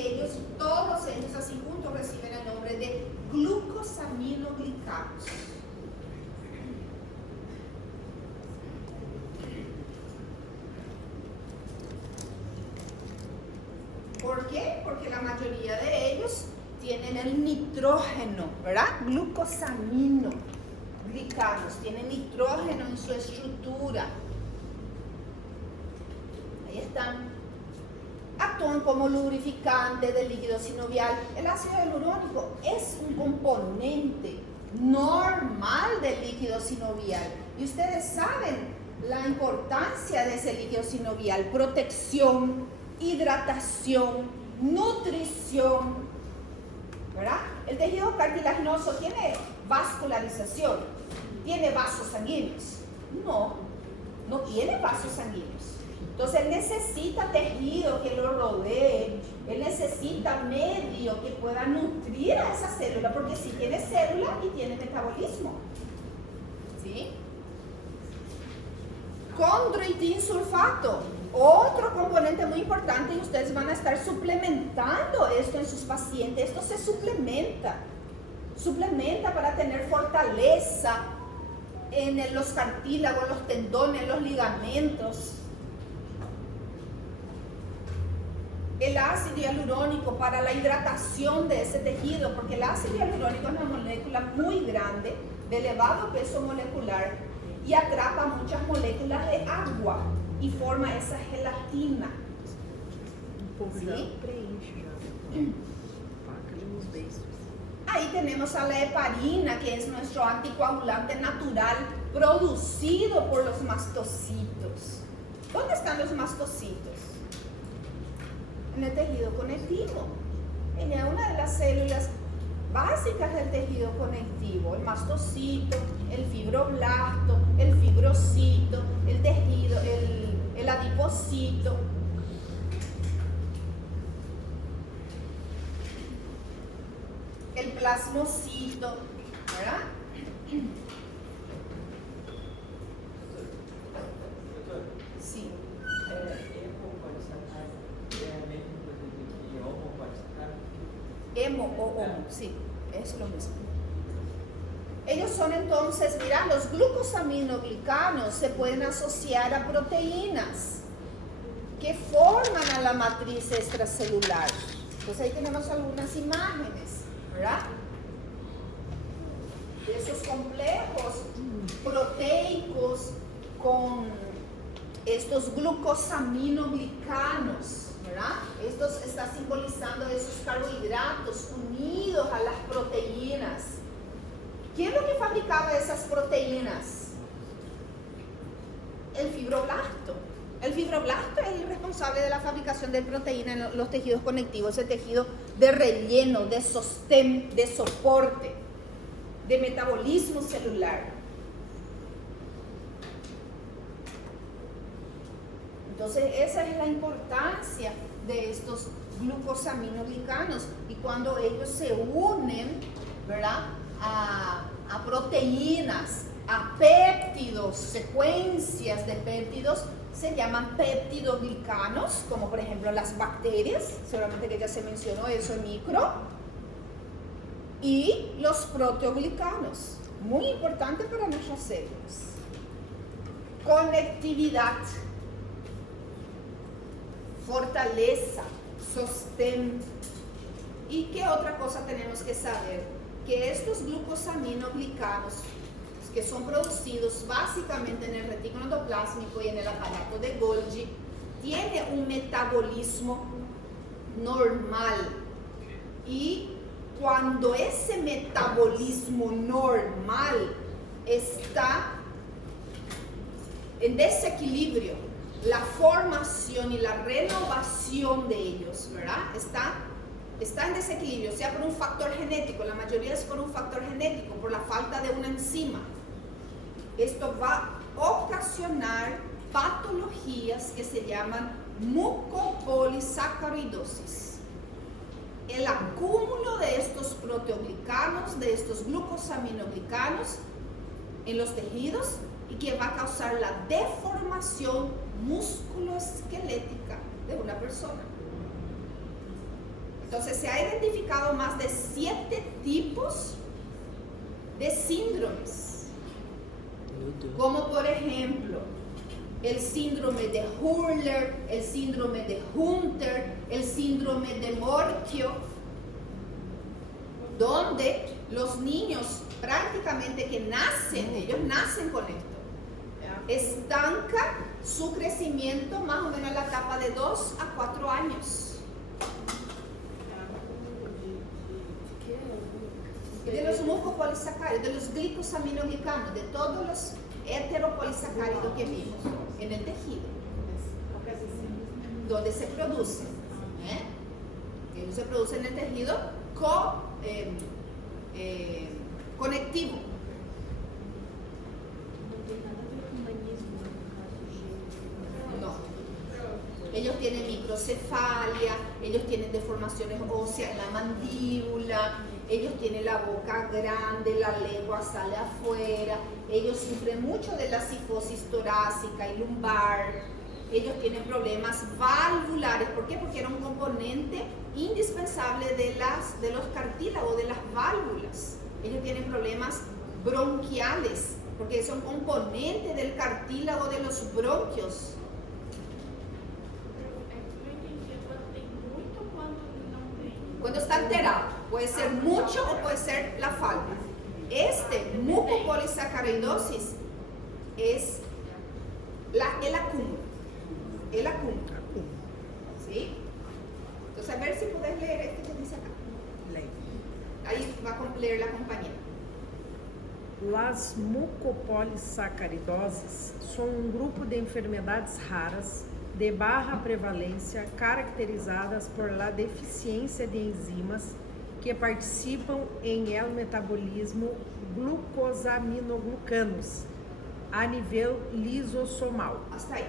todos ellos así juntos reciben el nombre de glucosaminoglicanos. ¿Por qué? Porque la mayoría de ellos tienen el nitrógeno, ¿verdad? Glucosaminoglicanos, tienen nitrógeno en su estructura. Ahí están. Actúan como lubrificante del líquido sinovial. El ácido hialurónico es un componente normal del líquido sinovial. Y ustedes saben la importancia de ese líquido sinovial: protección, hidratación, nutrición, ¿verdad? El tejido cartilaginoso tiene vascularización, tiene vasos sanguíneos. No tiene vasos sanguíneos. Entonces él necesita tejido que lo rodee, él necesita medio que pueda nutrir a esa célula, porque sí tiene célula y tiene metabolismo. ¿Sí? Condroitinsulfato, otro componente muy importante, y ustedes van a estar suplementando esto en sus pacientes. Esto se suplementa para tener fortaleza en los cartílagos, los tendones, los ligamentos. El ácido hialurónico para la hidratación de ese tejido, porque el ácido hialurónico es una molécula muy grande, de elevado peso molecular, y atrapa muchas moléculas de agua y forma esa gelatina. ¿Sí? Ahí tenemos a la heparina, que es nuestro anticoagulante natural producido por los mastocitos. ¿Dónde están los mastocitos? En el tejido conectivo. Ella es una de las células básicas del tejido conectivo: el mastocito, el fibroblasto, el fibrocito, el tejido, el adipocito. El plasmocito, ¿verdad? Sí. Hemo o homo, sí, es lo mismo. Ellos son entonces, mira, los glucosaminoglicanos se pueden asociar a proteínas que forman a la matriz extracelular. Entonces ahí tenemos algunas imágenes, ¿verdad? De esos complejos proteicos con estos glucosaminoglicanos, ¿verdad? Esto está simbolizando esos carbohidratos unidos a las proteínas. ¿Quién es lo que fabricaba esas proteínas? El fibroblasto. El fibroblasto es el responsable de la fabricación de proteína en los tejidos conectivos, el tejido de relleno, de sostén, de soporte, de metabolismo celular. Entonces esa es la importancia de estos glucosaminoglicanos. Y cuando ellos se unen, ¿verdad?, a proteínas, a péptidos, secuencias de péptidos, se llaman peptidoglicanos, como por ejemplo las bacterias, seguramente que ya se mencionó eso en micro, y los proteoglicanos, muy importante para nuestras células. Conectividad, fortaleza, sostén. ¿Y qué otra cosa tenemos que saber? Que estos glucosaminoglicanos, que son producidos básicamente en el retículo endoplásmico y en el aparato de Golgi, tiene un metabolismo normal. Y cuando ese metabolismo normal está en desequilibrio, la formación y la renovación de ellos, ¿verdad?, está en desequilibrio, sea por un factor genético, la mayoría es por un factor genético, por la falta de una enzima. Esto va a ocasionar patologías que se llaman mucopolisacaridosis. El acúmulo de estos proteoglicanos, de estos glucosaminoglicanos en los tejidos, y que va a causar la deformación musculoesquelética de una persona. Entonces se ha identificado más de 7 tipos de síndromes, como por ejemplo el síndrome de Hurler, el síndrome de Hunter, el síndrome de Morquio, donde los niños prácticamente que nacen, ellos nacen con esto, estanca su crecimiento más o menos en la etapa de 2 a 4 años. De los mucopolisacáridos, de los glicosaminoglicanos, de todos los heteropolisacáridos que vimos en el tejido, donde se producen, ellos se producen en el tejido conectivo. No. Ellos tienen microcefalia, ellos tienen deformaciones óseas en la mandíbula, ellos tienen la boca grande, la lengua sale afuera, ellos sufren mucho de la cifosis torácica y lumbar, ellos tienen problemas valvulares. ¿Por qué? Porque era un componente indispensable de los cartílagos, de las válvulas. Ellos tienen problemas bronquiales, porque son componentes del cartílago de los bronquios. Cuando está alterado, puede ser mucho o puede ser la falta. Mucopolisacaridosis es el acúmulo. ¿Sí? Entonces, a ver si puedes leer este que dice acá. Ahí va a leer la compañera. Las mucopolissacaridoses são grupo de enfermedades raras de baja prevalência caracterizadas por la deficiência de enzimas que participam em el metabolismo glucosaminoglucanos a nível lisossomal. Hasta ahí.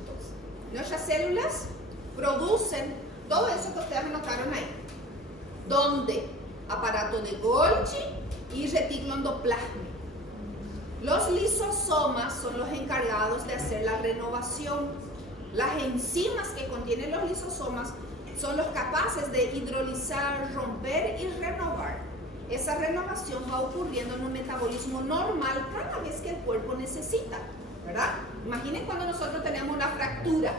Entonces, nuestras células producen todo eso que ustedes anotaron ahí. Donde aparato de Golgi y retículo endoplásmico. Los lisosomas son los encargados de hacer la renovación. Las enzimas que contienen los lisosomas son los capaces de hidrolizar, romper y renovar. Esa renovación va ocurriendo en un metabolismo normal cada vez que el cuerpo necesita, ¿verdad? Imaginen cuando nosotros tenemos una fractura,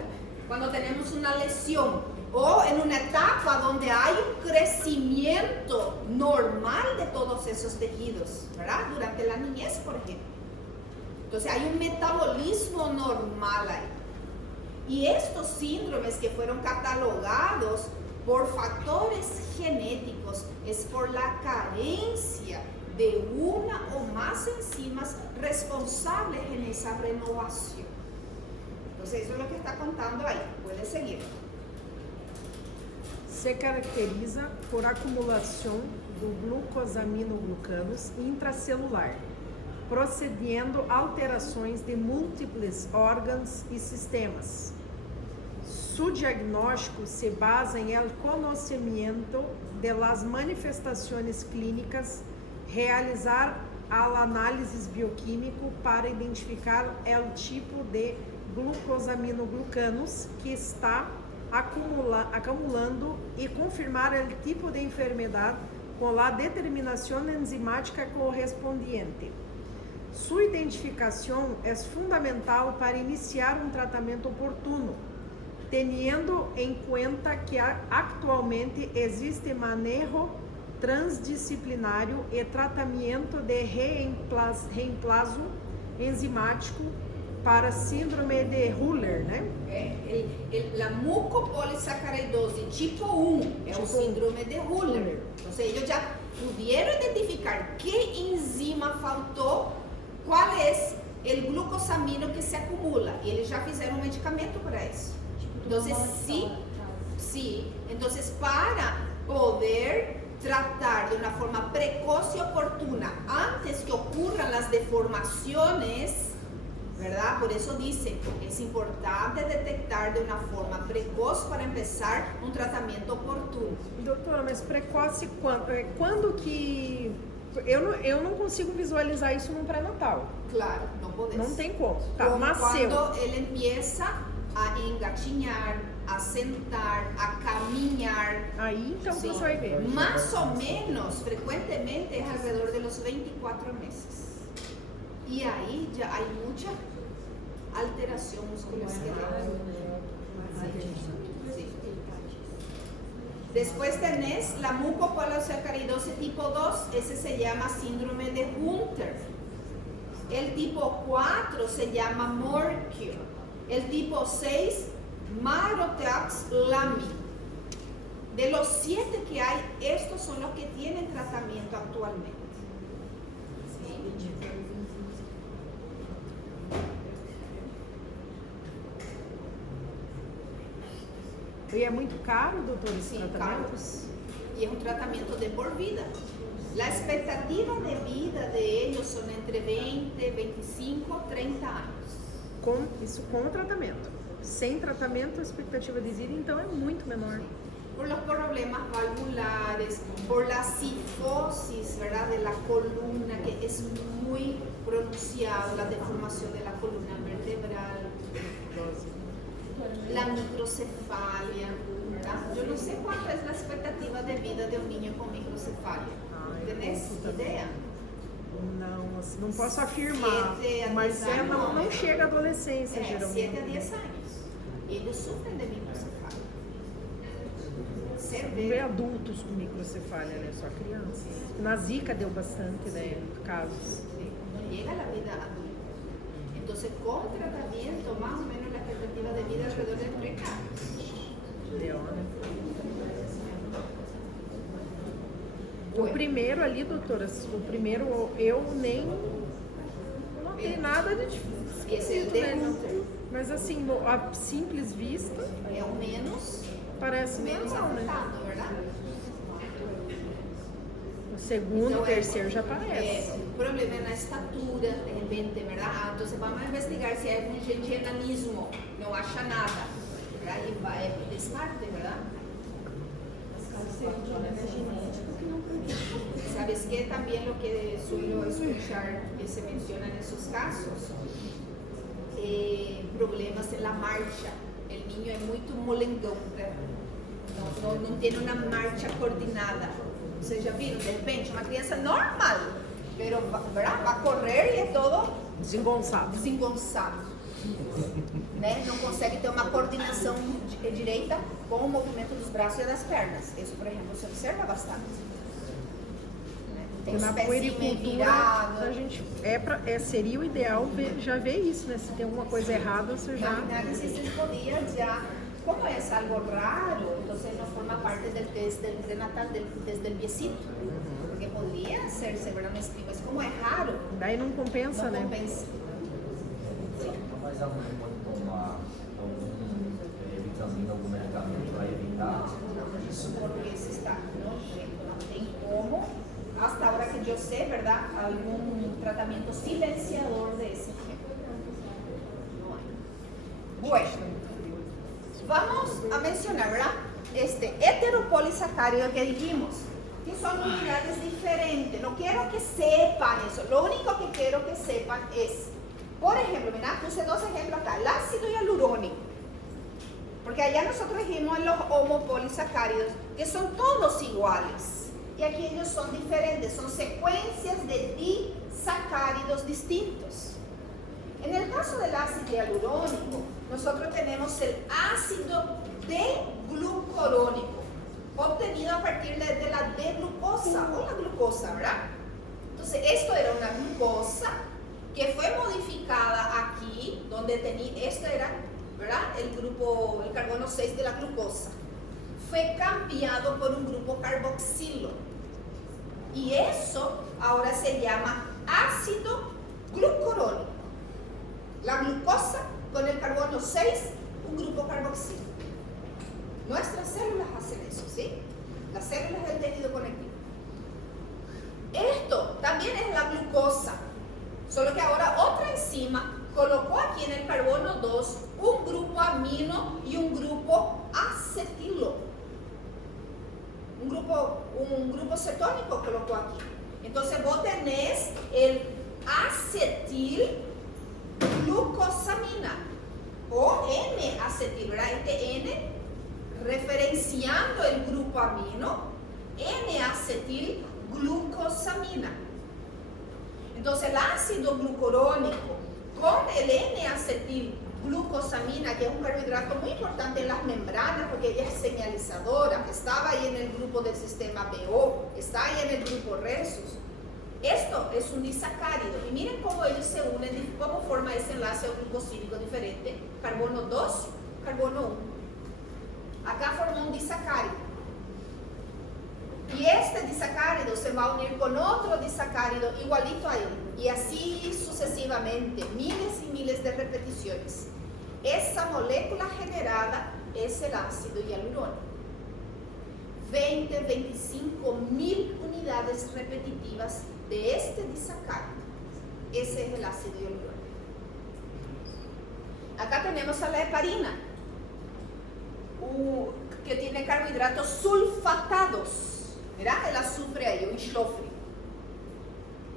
cuando tenemos una lesión, o en una etapa donde hay un crecimiento normal de todos esos tejidos, ¿verdad? Durante la niñez, por ejemplo. Entonces hay un metabolismo normal ahí. Y estos síndromes que fueron catalogados por factores genéticos es por la carencia de una o más enzimas responsables en esa renovación. Entonces eso es lo que está contando ahí. Puede seguir. Se caracteriza por acumulação do glucosaminoglucanos intracelular, procedendo alterações de múltiplos órgãos e sistemas. Su diagnóstico se basa en el conocimiento de las manifestaciones clínicas, realizar al análisis bioquímico para identificar el tipo de glucosaminoglucanos que está acumulando y confirmar el tipo de enfermedad con la determinación enzimática correspondiente. Su identificación es fundamental para iniciar un tratamiento oportuno, teniendo en cuenta que actualmente existe manejo transdisciplinario e tratamento de reemplazo enzimático para síndrome de Hüller, né? La mucopolissacaridose tipo 1 é o síndrome de Hüller. Ou seja, eles já puderam identificar que enzima faltou, qual é o glucosamino que se acumula. E eles já fizeram um medicamento para isso. Então, para poder tratar de uma forma precoce e oportuna antes que ocorram as deformações, ¿verdad? Por eso dice, es importante detectar de una forma precoz para empezar un tratamiento oportuno. Doutora, mas precoce quando que... Eu não consigo visualizar isso num pré-natal. Claro, não podemos. Não tem como. Tá, nasceu. Quando ele empieza a engatinhar, a sentar, a caminhar. Aí então Sim. você vai ver. Más o menos, frecuentemente, es alrededor de los 24 meses. Y ahí ya hay mucha alteración musculoesquelética. Sí. Después tenés la mucopolissacaridose tipo 2, ese se llama síndrome de Hunter. El tipo 4 se llama Morquio. El tipo 6, Maroteaux-Lamy. De los 7 que hay, estos son los que tienen tratamiento actualmente. E é muito caro, doutor, esse Sim, tratamento? caro. Y es un tratamiento de por vida. La expectativa de vida de ellos son entre 20, 25, 30 años. Isso com o tratamento. Sem tratamento, a expectativa de vida, então, é muito menor. Por los problemas valvulares, por la cifosis, ¿verdad? De la columna, que es muy pronunciado, la deformación de la columna vertebral, la microcefalia, ¿verdad? Yo no sé cuánta es la expectativa de vida de un niño con microcefalia. ¿Tenés idea? Não, assim, não posso afirmar, 7 a 10 mas anos. não chega à adolescência, geralmente. 7 a 10 años. Y ellos sufren de microcefalia. Não vê adultos com microcefalia, né? Só crianças. Na Zika deu bastante, né? Casos. No llega a la vida adulta. Entonces, con tratamiento, más o menos la expectativa de vida alrededor de 30 años. Deu, né? O primeiro ali, doutora, o primeiro eu nem notei nada de difícil. Esse é o né? Hunter. Mas assim, a simples vista É o menos parece normal, né? afetado, verdade? O segundo, Então, o terceiro já aparece. O problema é na estatura, de repente, verdade? Ah, então vamos investigar se é um gente de enanismo, não acha nada, verdade? E vai descarte, verdade? ¿Sabes qué? También lo que suelo escuchar que se menciona en esos casos, problemas en la marcha. El niño es muy molengão, não tem uma marcha coordenada. Vocês já viram, de repente, uma criança normal, pero, ¿verdad? Vai correr e é todo Desengonçado. desengonçado. Né? Não consegue ter uma coordenação direita com o movimento dos braços e das pernas. Isso, por exemplo, se observa bastante. Né? Tem os Na pezinhos meio puericultura, virados. a gente seria o ideal já ver isso, né? Se tem alguma coisa errada, você já... Na análise se podia já, como é algo raro, então não forma parte do teste del prenatal, do teste del piecito. Porque poderia ser seguramente, mas como é raro, Daí não compensa, não né? compensa. Mas a mãe pode tomar algum vitamina, algum medicamento para evitar isso? Porque se está nojento, não tem como, hasta ahora que yo sé, ¿verdad? Algún tratamiento silenciador de ese tipo. No hay. Bueno, vamos a mencionar, ¿verdad? Heteropolisacárido que dijimos, que son unidades diferentes. No quiero que sepan eso. Lo único que quiero que sepan es, por ejemplo, mira, puse dos ejemplos acá, el ácido y el urónico. Porque allá nosotros dijimos en los homopolisacáridos que son todos iguales. Y aquí ellos son diferentes, son secuencias de disacáridos distintos. En el caso del ácido hialurónico, nosotros tenemos el ácido D-glucurónico, obtenido a partir de la D-glucosa o la glucosa, ¿verdad? Entonces, esto era una glucosa que fue modificada aquí, donde tenía, esto era, ¿verdad? El carbono 6 de la glucosa. Fue cambiado por un grupo carboxilo. Y eso ahora se llama ácido glucurónico. La glucosa con el carbono 6, un grupo carboxilo. Nuestras células hacen eso, ¿sí? Las células del tejido conectivo. Esto también es la glucosa, solo que ahora otra enzima colocó aquí en el carbono 2 un grupo amino y un grupo acetilo. Un grupo cetónico colocó aquí. Entonces vos tenés el acetilglucosamina o N-acetil, ¿verdad? Este N referenciando el grupo amino, N-acetilglucosamina. Entonces el ácido glucurónico con el N-acetilglucosamina, que es un carbohidrato muy importante en las membranas porque ella es señalizadora, estaba ahí en el grupo del sistema BO, está ahí en el grupo Resus. Esto es un disacárido y miren cómo ellos se unen, cómo forma ese enlace glucosídico diferente, carbono 2, carbono 1. Acá formó un disacárido. Y este disacárido se va a unir con otro disacárido igualito a él. Y así sucesivamente, miles y miles de repeticiones. Esa molécula generada es el ácido hialurónico. 25.000 unidades repetitivas de este disacárido. Ese es el ácido hialurónico. Acá tenemos a la heparina, que tiene carbohidratos sulfatados. Mirá el azufre ahí, un enxofre.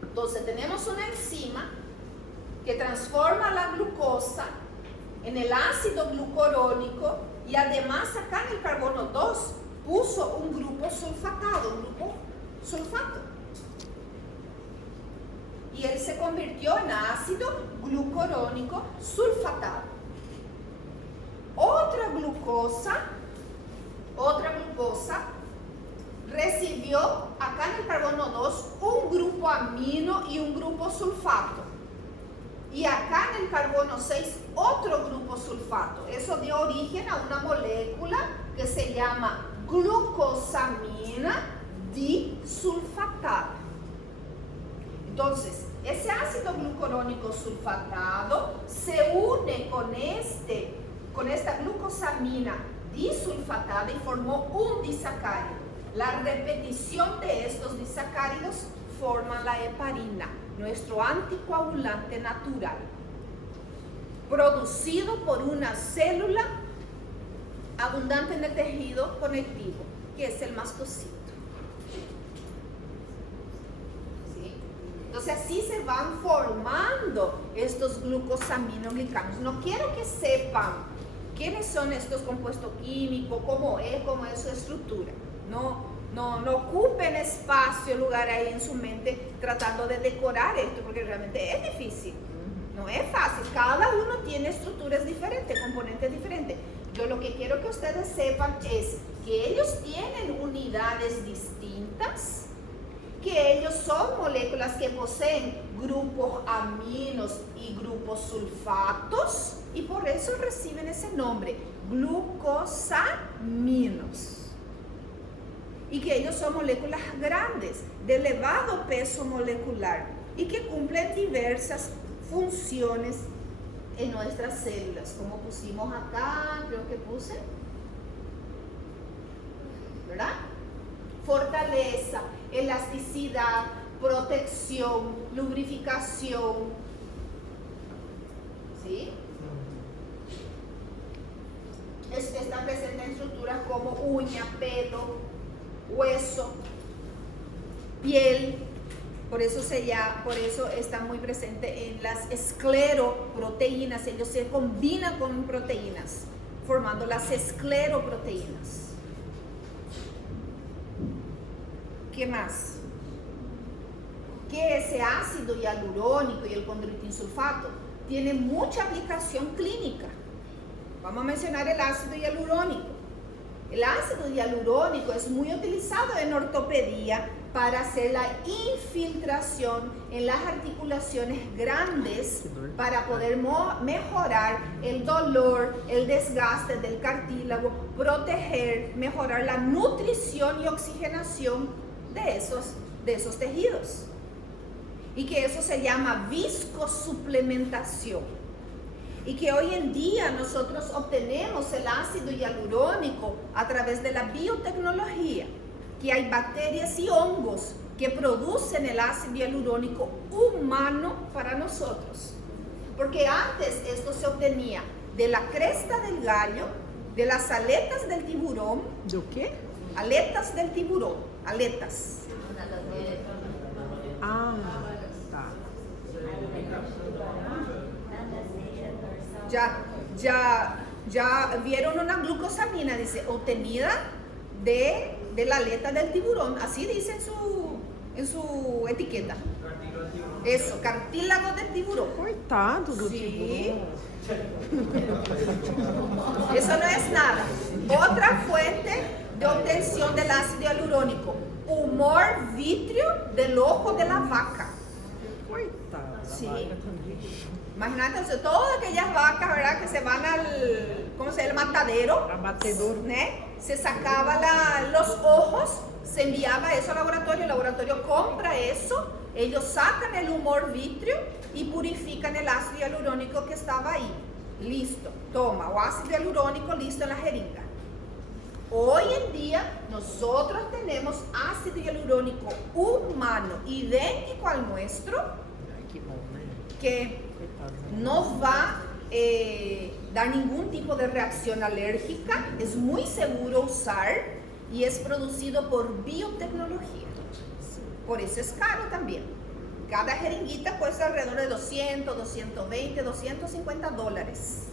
Entonces tenemos una enzima que transforma la glucosa en el ácido glucurónico y además acá en el carbono 2 puso un grupo sulfatado, un grupo sulfato. Y él se convirtió en ácido glucurónico sulfatado. Otra glucosa recibió acá en el carbono 2 un grupo amino y un grupo sulfato. Y acá en el carbono 6 otro grupo sulfato. Eso dio origen a una molécula que se llama glucosamina disulfatada. Entonces, ese ácido glucurónico sulfatado se une con esta glucosamina disulfatada y formó un disacárido. La repetición de estos disacáridos forma la heparina, nuestro anticoagulante natural, producido por una célula abundante en el tejido conectivo, que es el mastocito. ¿Sí? Entonces así se van formando estos glucosaminoglicanos. No quiero que sepan quiénes son estos compuestos químicos, cómo es su estructura. No ocupen espacio, lugar ahí en su mente tratando de decorar esto, porque realmente es difícil, no es fácil. Cada uno tiene estructuras diferentes, componentes diferentes. Yo lo que quiero que ustedes sepan es que ellos tienen unidades distintas, que ellos son moléculas que poseen grupos aminos y grupos sulfatos, y por eso reciben ese nombre, glucosaminos. Y que ellos son moléculas grandes, de elevado peso molecular, y que cumplen diversas funciones en nuestras células, como pusimos acá, creo que puse, ¿verdad? Fortaleza, elasticidad, protección, lubrificación, ¿sí? Está presente en uña, pelo, hueso, piel. Por eso está muy presente en las escleroproteínas. Ellos se combinan con proteínas, formando las escleroproteínas. ¿Qué más? Que ese ácido hialurónico y el condroitinsulfato tiene mucha aplicación clínica. Vamos a mencionar el ácido hialurónico. El ácido hialurónico es muy utilizado en ortopedia para hacer la infiltración en las articulaciones grandes para poder mejorar el dolor, el desgaste del cartílago, proteger, mejorar la nutrición y oxigenación de esos tejidos. Y que eso se llama viscosuplementación. Y que hoy en día nosotros obtenemos el ácido hialurónico a través de la biotecnología, que hay bacterias y hongos que producen el ácido hialurónico humano para nosotros. Porque antes esto se obtenía de la cresta del gallo, de las aletas del tiburón. ¿De qué? Aletas del tiburón, aletas. Ah, tá. Ya vieron una glucosamina, dice, obtenida de la aleta del tiburón, así dice en su etiqueta. Eso, cartílago del tiburón. Coitado do Sí. tiburão. Eso no es nada. Otra fuente de obtención del ácido hialurónico, humor vítreo del ojo de la vaca. Coitado. Sí. Da vaca também. Imagínate, o sea, todas aquellas vacas, ¿verdad? Que se van ¿cómo se llama? El matadero. Abatedor. ¿no? Se sacaba los ojos, se enviaba eso al laboratorio, el laboratorio compra eso, ellos sacan el humor vítreo y purifican el ácido hialurónico que estaba ahí. Listo, toma, o ácido hialurónico listo en la jeringa. Hoy en día nosotros tenemos ácido hialurónico humano, idéntico al nuestro, Ai, que bom, né? que Coitado. no va a dar ningún tipo de reacción alérgica, es muy seguro usar y es producido por biotecnología. Por eso es caro también. Cada jeringuita cuesta alrededor de 200, 220, 250 dólares.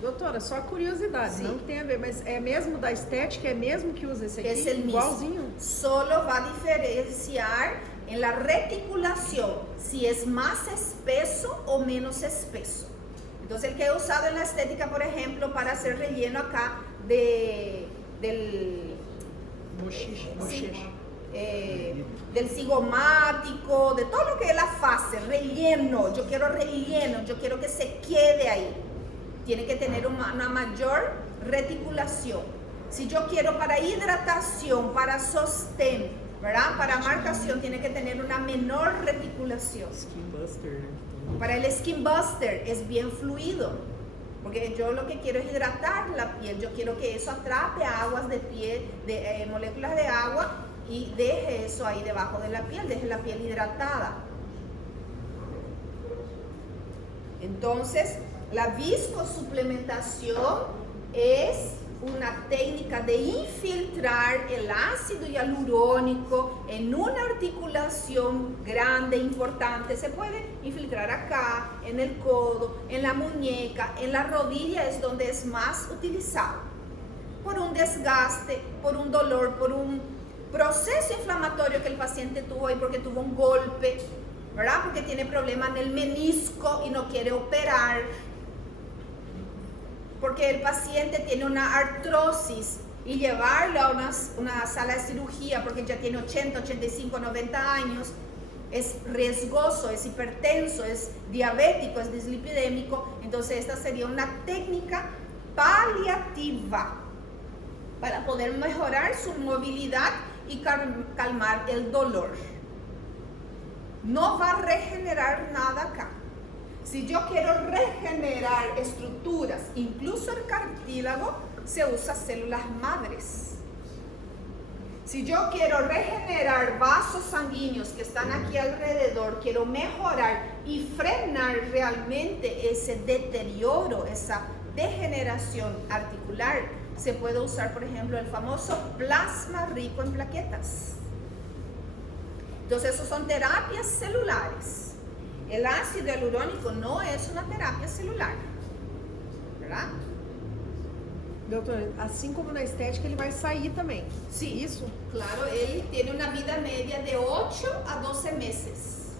Doutora, só curiosidade, Sim. não tem a ver, mas é mesmo da estética, é mesmo que usa esse aqui? Es el mismo. Igualzinho? Solo va a diferenciar en la reticulación si es más espeso o menos espeso. Entonces el que he usado en la estética, por ejemplo, para hacer relleno acá del Bochecha. Sí. Bochecha. Del cigomático, de todo lo que es la fase, relleno, yo quiero que se quede ahí. Tiene que tener una mayor reticulación. Si yo quiero para hidratación, para sostén, ¿verdad? Para marcación, tiene que tener una menor reticulación. Skin Buster, né? Para el Skin Buster es bien fluido, porque yo lo que quiero es hidratar la piel, yo quiero que eso atrape aguas de piel, moléculas de agua y deje eso ahí debajo de la piel, deje la piel hidratada. Entonces, la viscosuplementación es una técnica de infiltrar el ácido hialurónico en una articulación grande, importante. Se puede infiltrar acá, en el codo, en la muñeca, en la rodilla es donde es más utilizado. Por un desgaste, por un dolor, por un proceso inflamatorio que el paciente tuvo ahí porque tuvo un golpe, ¿verdad? Porque tiene problema en el menisco y no quiere operar. Porque el paciente tiene una artrosis y llevarlo a una sala de cirugía porque ya tiene 80, 85, 90 años es riesgoso, es hipertenso, es diabético, es dislipidémico. Entonces esta sería una técnica paliativa para poder mejorar su movilidad y calmar el dolor. No va a regenerar nada acá. Si yo quiero regenerar estructuras, incluso el cartílago, se usa células madres. Si yo quiero regenerar vasos sanguíneos que están aquí alrededor, quiero mejorar y frenar realmente ese deterioro, esa degeneración articular, se puede usar, por ejemplo, el famoso plasma rico en plaquetas. Entonces, esos son terapias celulares. El ácido hialurónico no es una terapia celular, ¿verdad? Doutor, assim como na estética, ele vai sair também. Sí, Isso? claro, él tiene una vida media de 8 a 12 meses.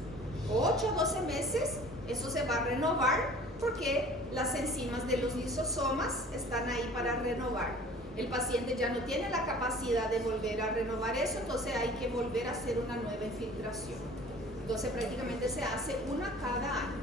8 a 12 meses, eso se va a renovar porque las enzimas de los lisosomas están ahí para renovar. El paciente ya no tiene la capacidad de volver a renovar eso, entonces hay que volver a hacer una nueva infiltración. Entonces prácticamente se hace una cada año.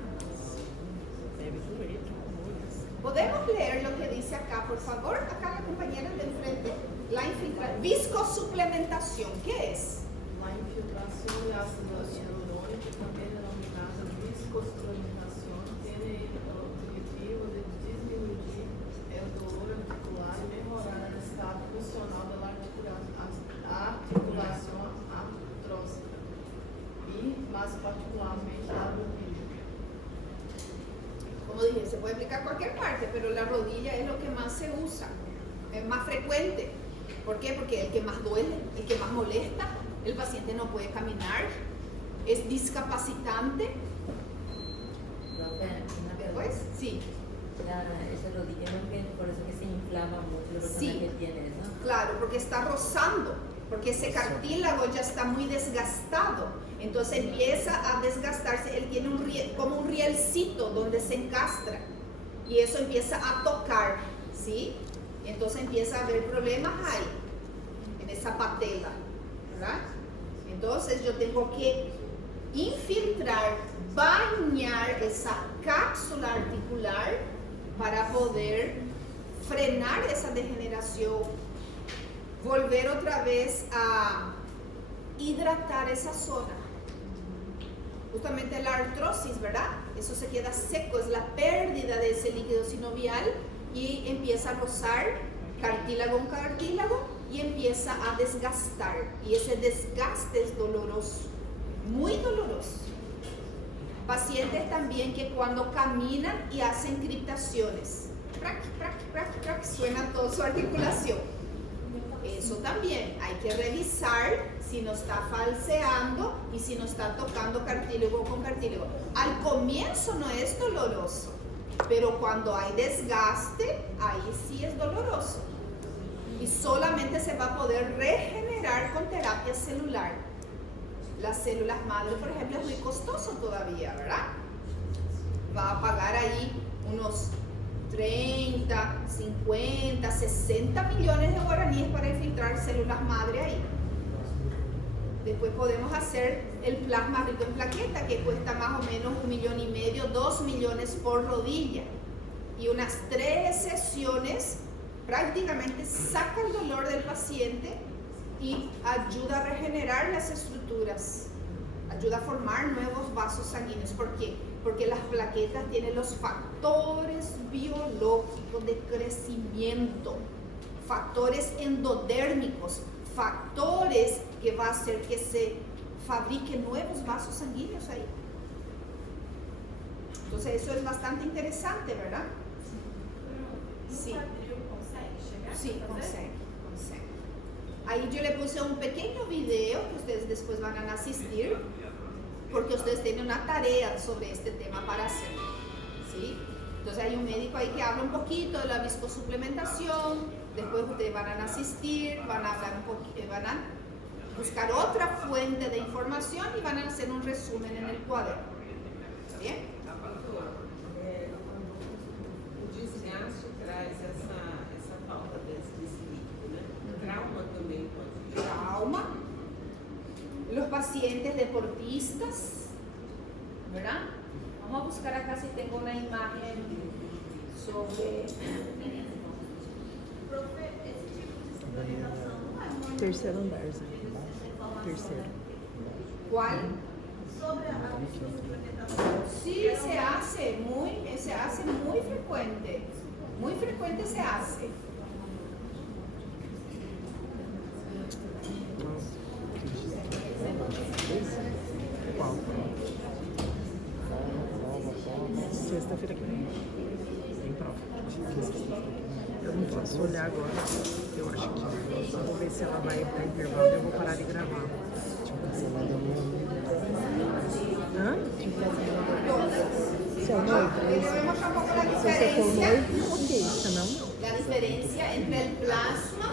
¿Podemos leer lo que dice acá, por favor? Acá la compañera de enfrente. La infiltración. Viscosuplementación, ¿qué es? La infiltración de ácido hialurónico, también denominada viscosuplementación, tiene el objetivo de disminuir el dolor articular y mejorar el estado funcional de la articulación artrósica y más particularmente la rodilla. Como dije, se puede aplicar cualquier parte, pero la rodilla es lo que más se usa, es más frecuente. ¿Por qué? Porque el que más duele, el que más molesta, el paciente no puede caminar, es discapacitante. Después, sí. Esa rodilla, ¿no? Que por eso que se inflama mucho la persona Sí. que tiene eso. Claro, porque está rozando, porque ese cartílago ya está muy desgastado, entonces empieza a desgastarse, él tiene como un rielcito donde se encastra y eso empieza a tocar, ¿sí? Entonces empieza a haber problemas ahí, en esa patela, ¿verdad? Entonces yo tengo que infiltrar, bañar esa cápsula articular para poder frenar esa degeneración, volver otra vez a hidratar esa zona. Justamente la artrosis, ¿verdad? Eso se queda seco, es la pérdida de ese líquido sinovial y empieza a rozar cartílago con cartílago y empieza a desgastar. Y ese desgaste es doloroso, muy doloroso. Pacientes también que cuando caminan y hacen criptaciones, crack, crack, crack, crack, suena toda su articulación. Eso también hay que revisar si no está falseando y si no está tocando cartílago con cartílago. Al comienzo no es doloroso, pero cuando hay desgaste, ahí sí es doloroso. Y solamente se va a poder regenerar con terapia celular. Las células madre, por ejemplo, es muy costoso todavía, ¿verdad? Va a pagar ahí unos 30, 50, 60 millones de guaraníes para infiltrar células madre ahí. Después podemos hacer el plasma rico en plaqueta, que cuesta más o menos 1,5 millones, 2 millones por rodilla. Y unas 3 sesiones prácticamente saca el dolor del paciente y ayuda a regenerar las estructuras, ayuda a formar nuevos vasos sanguíneos. ¿Por qué? Porque las plaquetas tienen los factores biológicos de crecimiento, factores endodérmicos, factores que va a hacer que se fabriquen nuevos vasos sanguíneos ahí. Entonces eso es bastante interesante, ¿verdad? Sí. Sí, consegue. Ahí yo le puse un pequeño video que ustedes después van a asistir, porque ustedes tienen una tarea sobre este tema para hacer, ¿sí? Entonces hay un médico ahí que habla un poquito de la viscosuplementación, después ustedes van a asistir, van a hablar un poquito, van a buscar otra fuente de información y van a hacer un resumen en el cuaderno. ¿Está bien? O desgaste traz essa falta desse líquido, né? Trauma também pode. Trauma. Los pacientes deportistas, ¿verdad? Vamos a buscar acá si tengo una imagen sobre... Profe, esse tipo de suplementação não é muito Terceiro andar, Zé. informação, Terceiro. ¿Cuál? sobre a suplementação. Sí, se hace muy frecuente. Muy frecuente se hace. Qual? Sexta-feira que vem. Tem prova. Eu não posso olhar agora. Eu acho que vou ver se ela vai para intervalo e eu vou parar de gravar. Hã? Se é noivo? Vemos un poco la Se você for diferencia. noivo, ok, senão. La diferencia entre el plasma,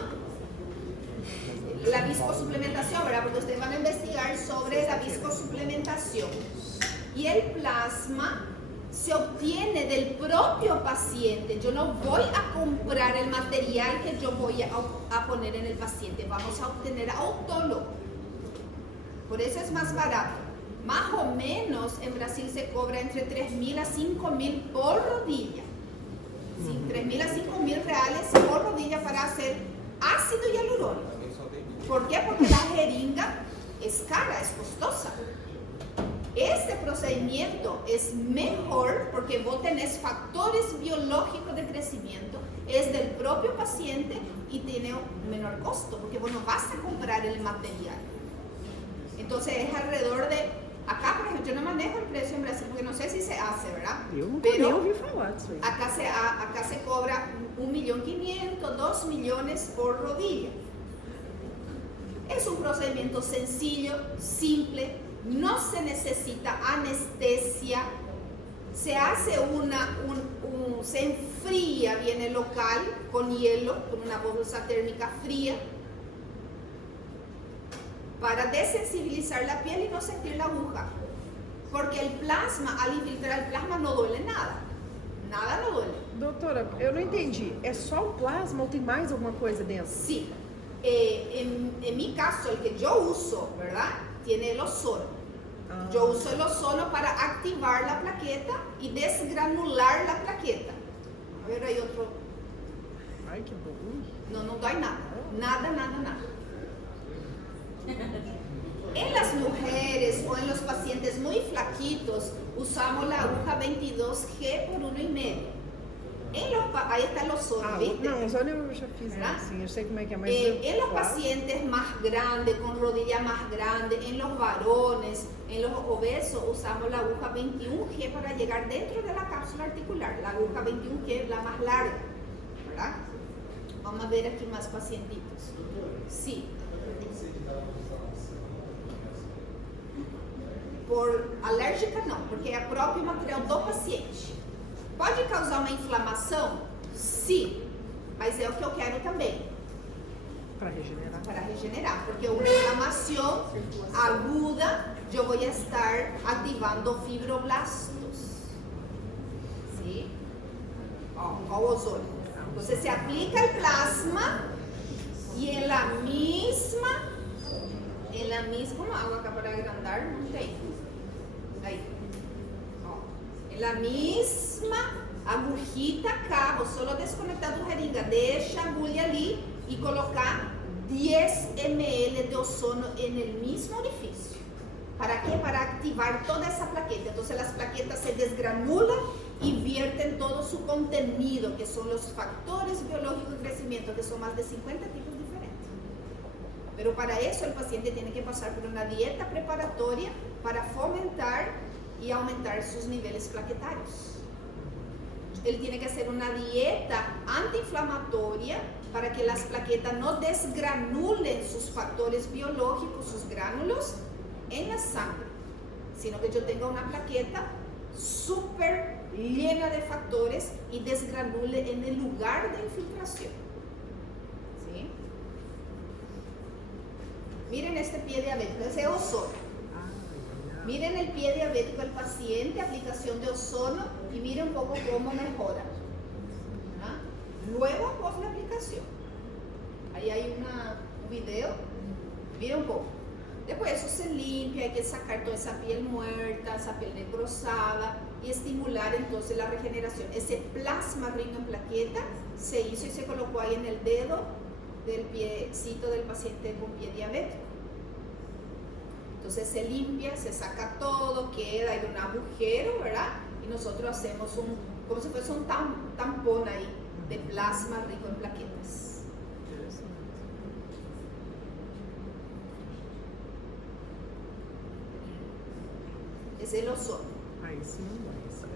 la viscosuplementación, ¿verdad? Porque ustedes van a investigar sobre la viscosuplementación. Y el plasma se obtiene del propio paciente. Yo no voy a comprar el material que yo voy a poner en el paciente. Vamos a obtener autólogo. Por eso es más barato. Más o menos en Brasil se cobra entre 3.000 a 5.000 por rodilla. ¿Sí? 3.000 a 5.000 reales por rodilla para hacer ácido hialurónico. ¿Por qué? Porque la jeringa es cara, es costosa. Este procedimiento es mejor porque vos tenés factores biológicos de crecimiento, es del propio paciente y tiene un menor costo porque vos no vas a comprar el material. Entonces es alrededor de, acá por ejemplo, yo no manejo el precio en Brasil porque no sé si se hace, ¿verdad? Eu nunca nem ouvi falar disso aí. Acá se cobra 1.500.000, 2 millones por rodilla. Es un procedimiento sencillo, simple, no se necesita anestesia, se hace se enfría bien el local con hielo, con una bolsa térmica fría, para desensibilizar la piel y no sentir la aguja. Porque el plasma, al infiltrar el plasma, no duele nada. Nada no duele. Doutora, eu não entendi. É só o plasma ou tem mais alguma coisa dentro? Sí. En mi caso, el que yo uso, ¿verdad? Tiene el ozono. Yo uso el ozono para activar la plaqueta y desgranular la plaqueta. A ver, hay otro. Ai, que bom. No hay nada. Nada. En las mujeres o en los pacientes muy flaquitos, usamos la aguja 22G por 1,5. Ahí está el ozono, ¿viste? Não, ozônio eu já fiz, né? ¿Verdad? Sim, eu sei como é que é, mas... En los pacientes más grandes, con rodilla más grande, en los varones, en los obesos, usamos la aguja 21G para llegar dentro de la cápsula articular. La aguja 21G es la más larga, ¿verdad? Vamos a ver aquí más pacientitos. Sí. Por alérgica não, porque é próprio material do paciente. Pode causar uma inflamação? Sim, mas é o que eu quero também. Para regenerar. Para regenerar, porque uma inflamação aguda, eu vou estar ativando fibroblastos. ¿Sí? Ó o ozônio. Então, se aplica o plasma e em la misma, como hago acá para agrandar, não tem. Ahí. En la misma agujita acá, vos solo desconectar tu jeringa, deixa a agulha ali y colocar 10 ml de ozono en el mismo orificio. ¿Para qué? Para activar toda esa plaqueta. Entonces las plaquetas se desgranulan y vierten todo su contenido, que son los factores biológicos de crecimiento, que son más de 50 tipos diferentes. Pero para eso el paciente tiene que pasar por una dieta preparatoria para fomentar y aumentar sus niveles plaquetarios. Él tiene que hacer una dieta antiinflamatoria para que las plaquetas no desgranulen sus factores biológicos, sus gránulos, en la sangre, sino que yo tenga una plaqueta súper llena de factores y desgranule en el lugar de infiltración. ¿Sí? Miren este pie diabético, ese es ozono. Miren el pie diabético del paciente, aplicación de ozono, y miren un poco cómo mejora. ¿Ah? Luego, post la aplicación. Ahí hay un video. Miren un poco. Después eso se limpia, hay que sacar toda esa piel muerta, esa piel necrosada y estimular entonces la regeneración. Ese plasma rico en plaqueta se hizo y se colocó ahí en el dedo del piecito del paciente con pie diabético. Entonces se limpia, se saca todo, queda en un agujero, ¿verdad? Y nosotros hacemos como si fuese un tampón ahí de plasma rico en plaquetas. Es el ozono. Aí sim, aí sim.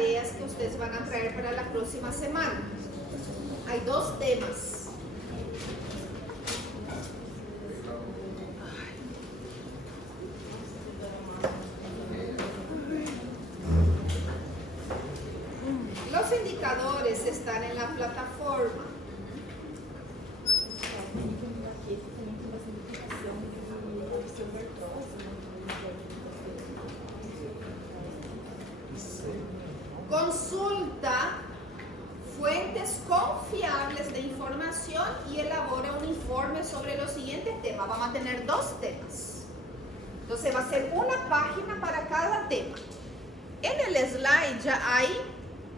tareas que ustedes van a traer para la próxima semana. Hay 2 temas. Los indicadores están en la plataforma. Consulta fuentes confiables de información y elabora un informe sobre los siguientes temas. Vamos a tener 2 temas. Entonces va a ser una página para cada tema. En el slide ya hay,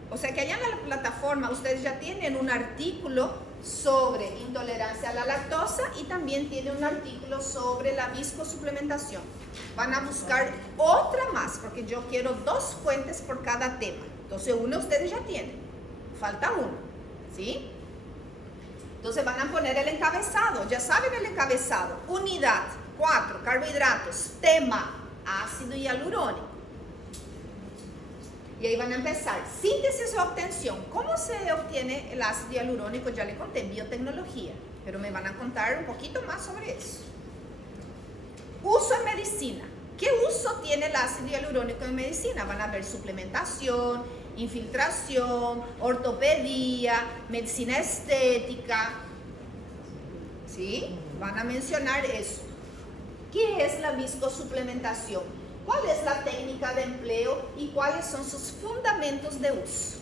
o sea que allá en la plataforma ustedes ya tienen un artículo sobre intolerancia a la lactosa y también tienen un artículo sobre la viscosuplementación. Van a buscar otra más porque yo quiero 2 fuentes por cada tema. Entonces uno ustedes ya tienen, falta uno, ¿sí? Entonces van a poner el encabezado, ya saben el encabezado, unidad 4, carbohidratos, tema, ácido hialurónico. Y ahí van a empezar, síntesis o obtención. ¿Cómo se obtiene el ácido hialurónico? Ya le conté, biotecnología, pero me van a contar un poquito más sobre eso. Uso en medicina. ¿Qué uso tiene el ácido hialurónico en medicina? Van a ver suplementación, infiltración, ortopedia, medicina estética. ¿Sí? Van a mencionar eso. ¿Qué es la viscosuplementación? ¿Cuál es la técnica de empleo y cuáles son sus fundamentos de uso?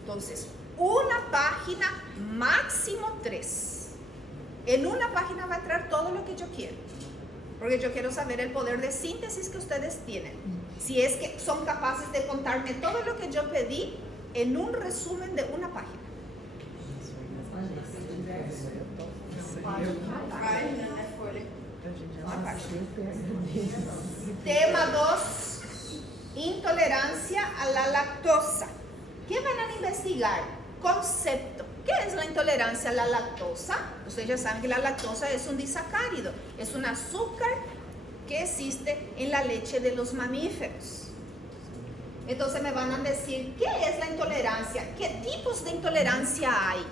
Entonces, una página, máximo 3. En una página va a entrar todo lo que yo quiero. Porque yo quiero saber el poder de síntesis que ustedes tienen. Si es que son capaces de contarme todo lo que yo pedí en un resumen de una página. Tema 2, intolerancia a la lactosa. ¿Qué van a investigar? Concepto. ¿Qué es la intolerancia a la lactosa? Ustedes ya saben que la lactosa es un disacárido, es un azúcar que existe en la leche de los mamíferos. Entonces me van a decir, ¿qué es la intolerancia? ¿Qué tipos de intolerancia hay?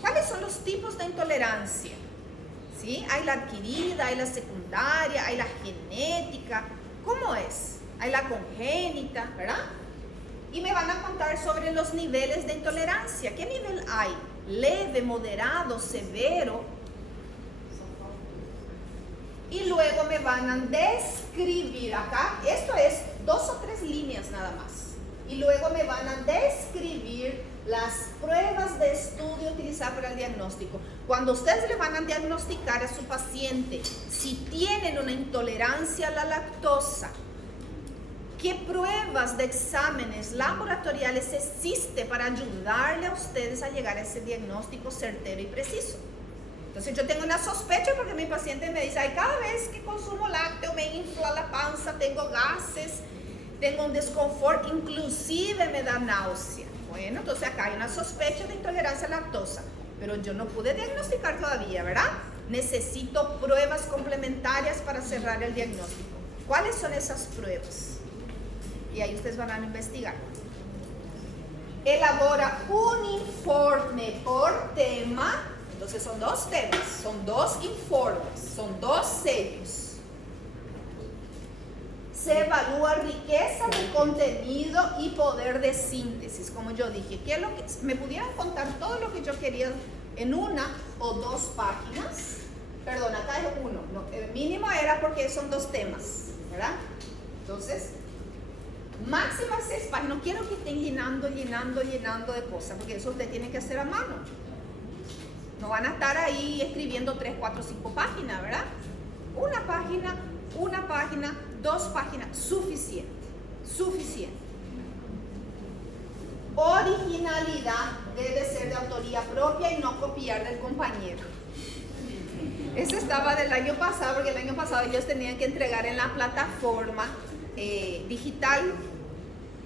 ¿Cuáles son los tipos de intolerancia? ¿Sí? Hay la adquirida, hay la secundaria, hay la genética. ¿Cómo es? Hay la congénita, ¿verdad? Y me van a contar sobre los niveles de intolerancia. ¿Qué nivel hay? Leve, moderado, severo. Y luego me van a describir acá, esto es 2 o 3 líneas nada más. Y luego me van a describir las pruebas de estudio utilizadas para el diagnóstico. Cuando ustedes le van a diagnosticar a su paciente si tienen una intolerancia a la lactosa, ¿qué pruebas de exámenes laboratoriales existe para ayudarle a ustedes a llegar a ese diagnóstico certero y preciso? Entonces yo tengo una sospecha porque mi paciente me dice, ay, cada vez que consumo lácteo me infla la panza, tengo gases, tengo un desconfort, inclusive me da náusea. Bueno, entonces acá hay una sospecha de intolerancia a lactosa, pero yo no pude diagnosticar todavía, ¿verdad? Necesito pruebas complementarias para cerrar el diagnóstico. ¿Cuáles son esas pruebas? Y ahí ustedes van a investigar. Elabora un informe por tema. Entonces son 2 temas, son 2 informes, son 2 sellos. Se evalúa riqueza de contenido y poder de síntesis, como yo dije. ¿Qué es lo que me pudieran contar todo lo que yo quería en 1 o 2 páginas? Perdón, acá es 1. No, el mínimo era porque son 2 temas, ¿verdad? Entonces, máximo 6 páginas. No quiero que estén llenando de cosas, porque eso ustedes tienen que hacer a mano. No van a estar ahí escribiendo 3, 4, 5 páginas, ¿verdad? Una página, 2 páginas, suficiente. Originalidad debe ser de autoría propia y no copiar del compañero. Ese estaba del año pasado, porque el año pasado ellos tenían que entregar en la plataforma digital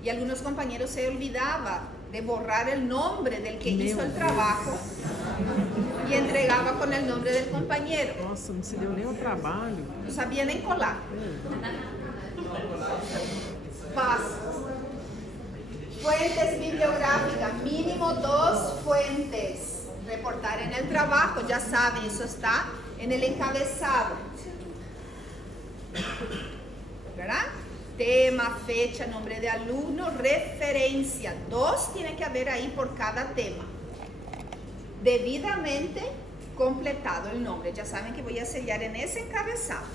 y algunos compañeros se olvidaban de borrar el nombre del que hizo el trabajo y entregaba con el nombre del compañero. Nossa, não se deu nem o trabalho. No sabía nem colar. Pasa. Fuentes bibliográficas, mínimo 2 fuentes. Reportar en el trabajo, ya saben, eso está en el encabezado. ¿Verdad? Tema, fecha, nombre de alumno, referencia. 2 tiene que haber ahí por cada tema. Debidamente completado el nombre. Ya saben que voy a sellar en ese encabezado.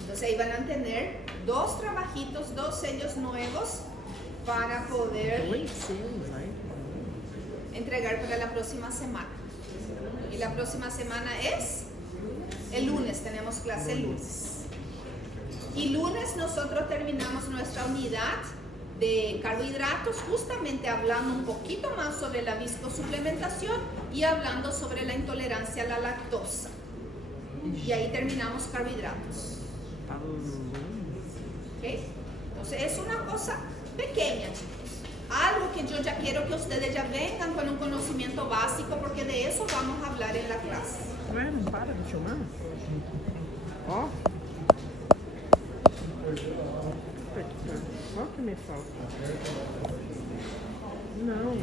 Entonces ahí van a tener 2 trabajitos, 2 sellos nuevos para poder entregar para la próxima semana. Y la próxima semana es el lunes, tenemos clase el lunes. Y lunes nosotros terminamos nuestra unidad de carbohidratos, justamente hablando un poquito más sobre la viscosuplementación y hablando sobre la intolerancia a la lactosa. Y ahí terminamos carbohidratos. ¿Okay? Entonces es una cosa pequeña, chicos. Algo que yo ya quiero que ustedes ya vengan con un conocimiento básico, porque de eso vamos a hablar en la clase. Ué, não para de filmar? Ó. Ó que me falta. Não.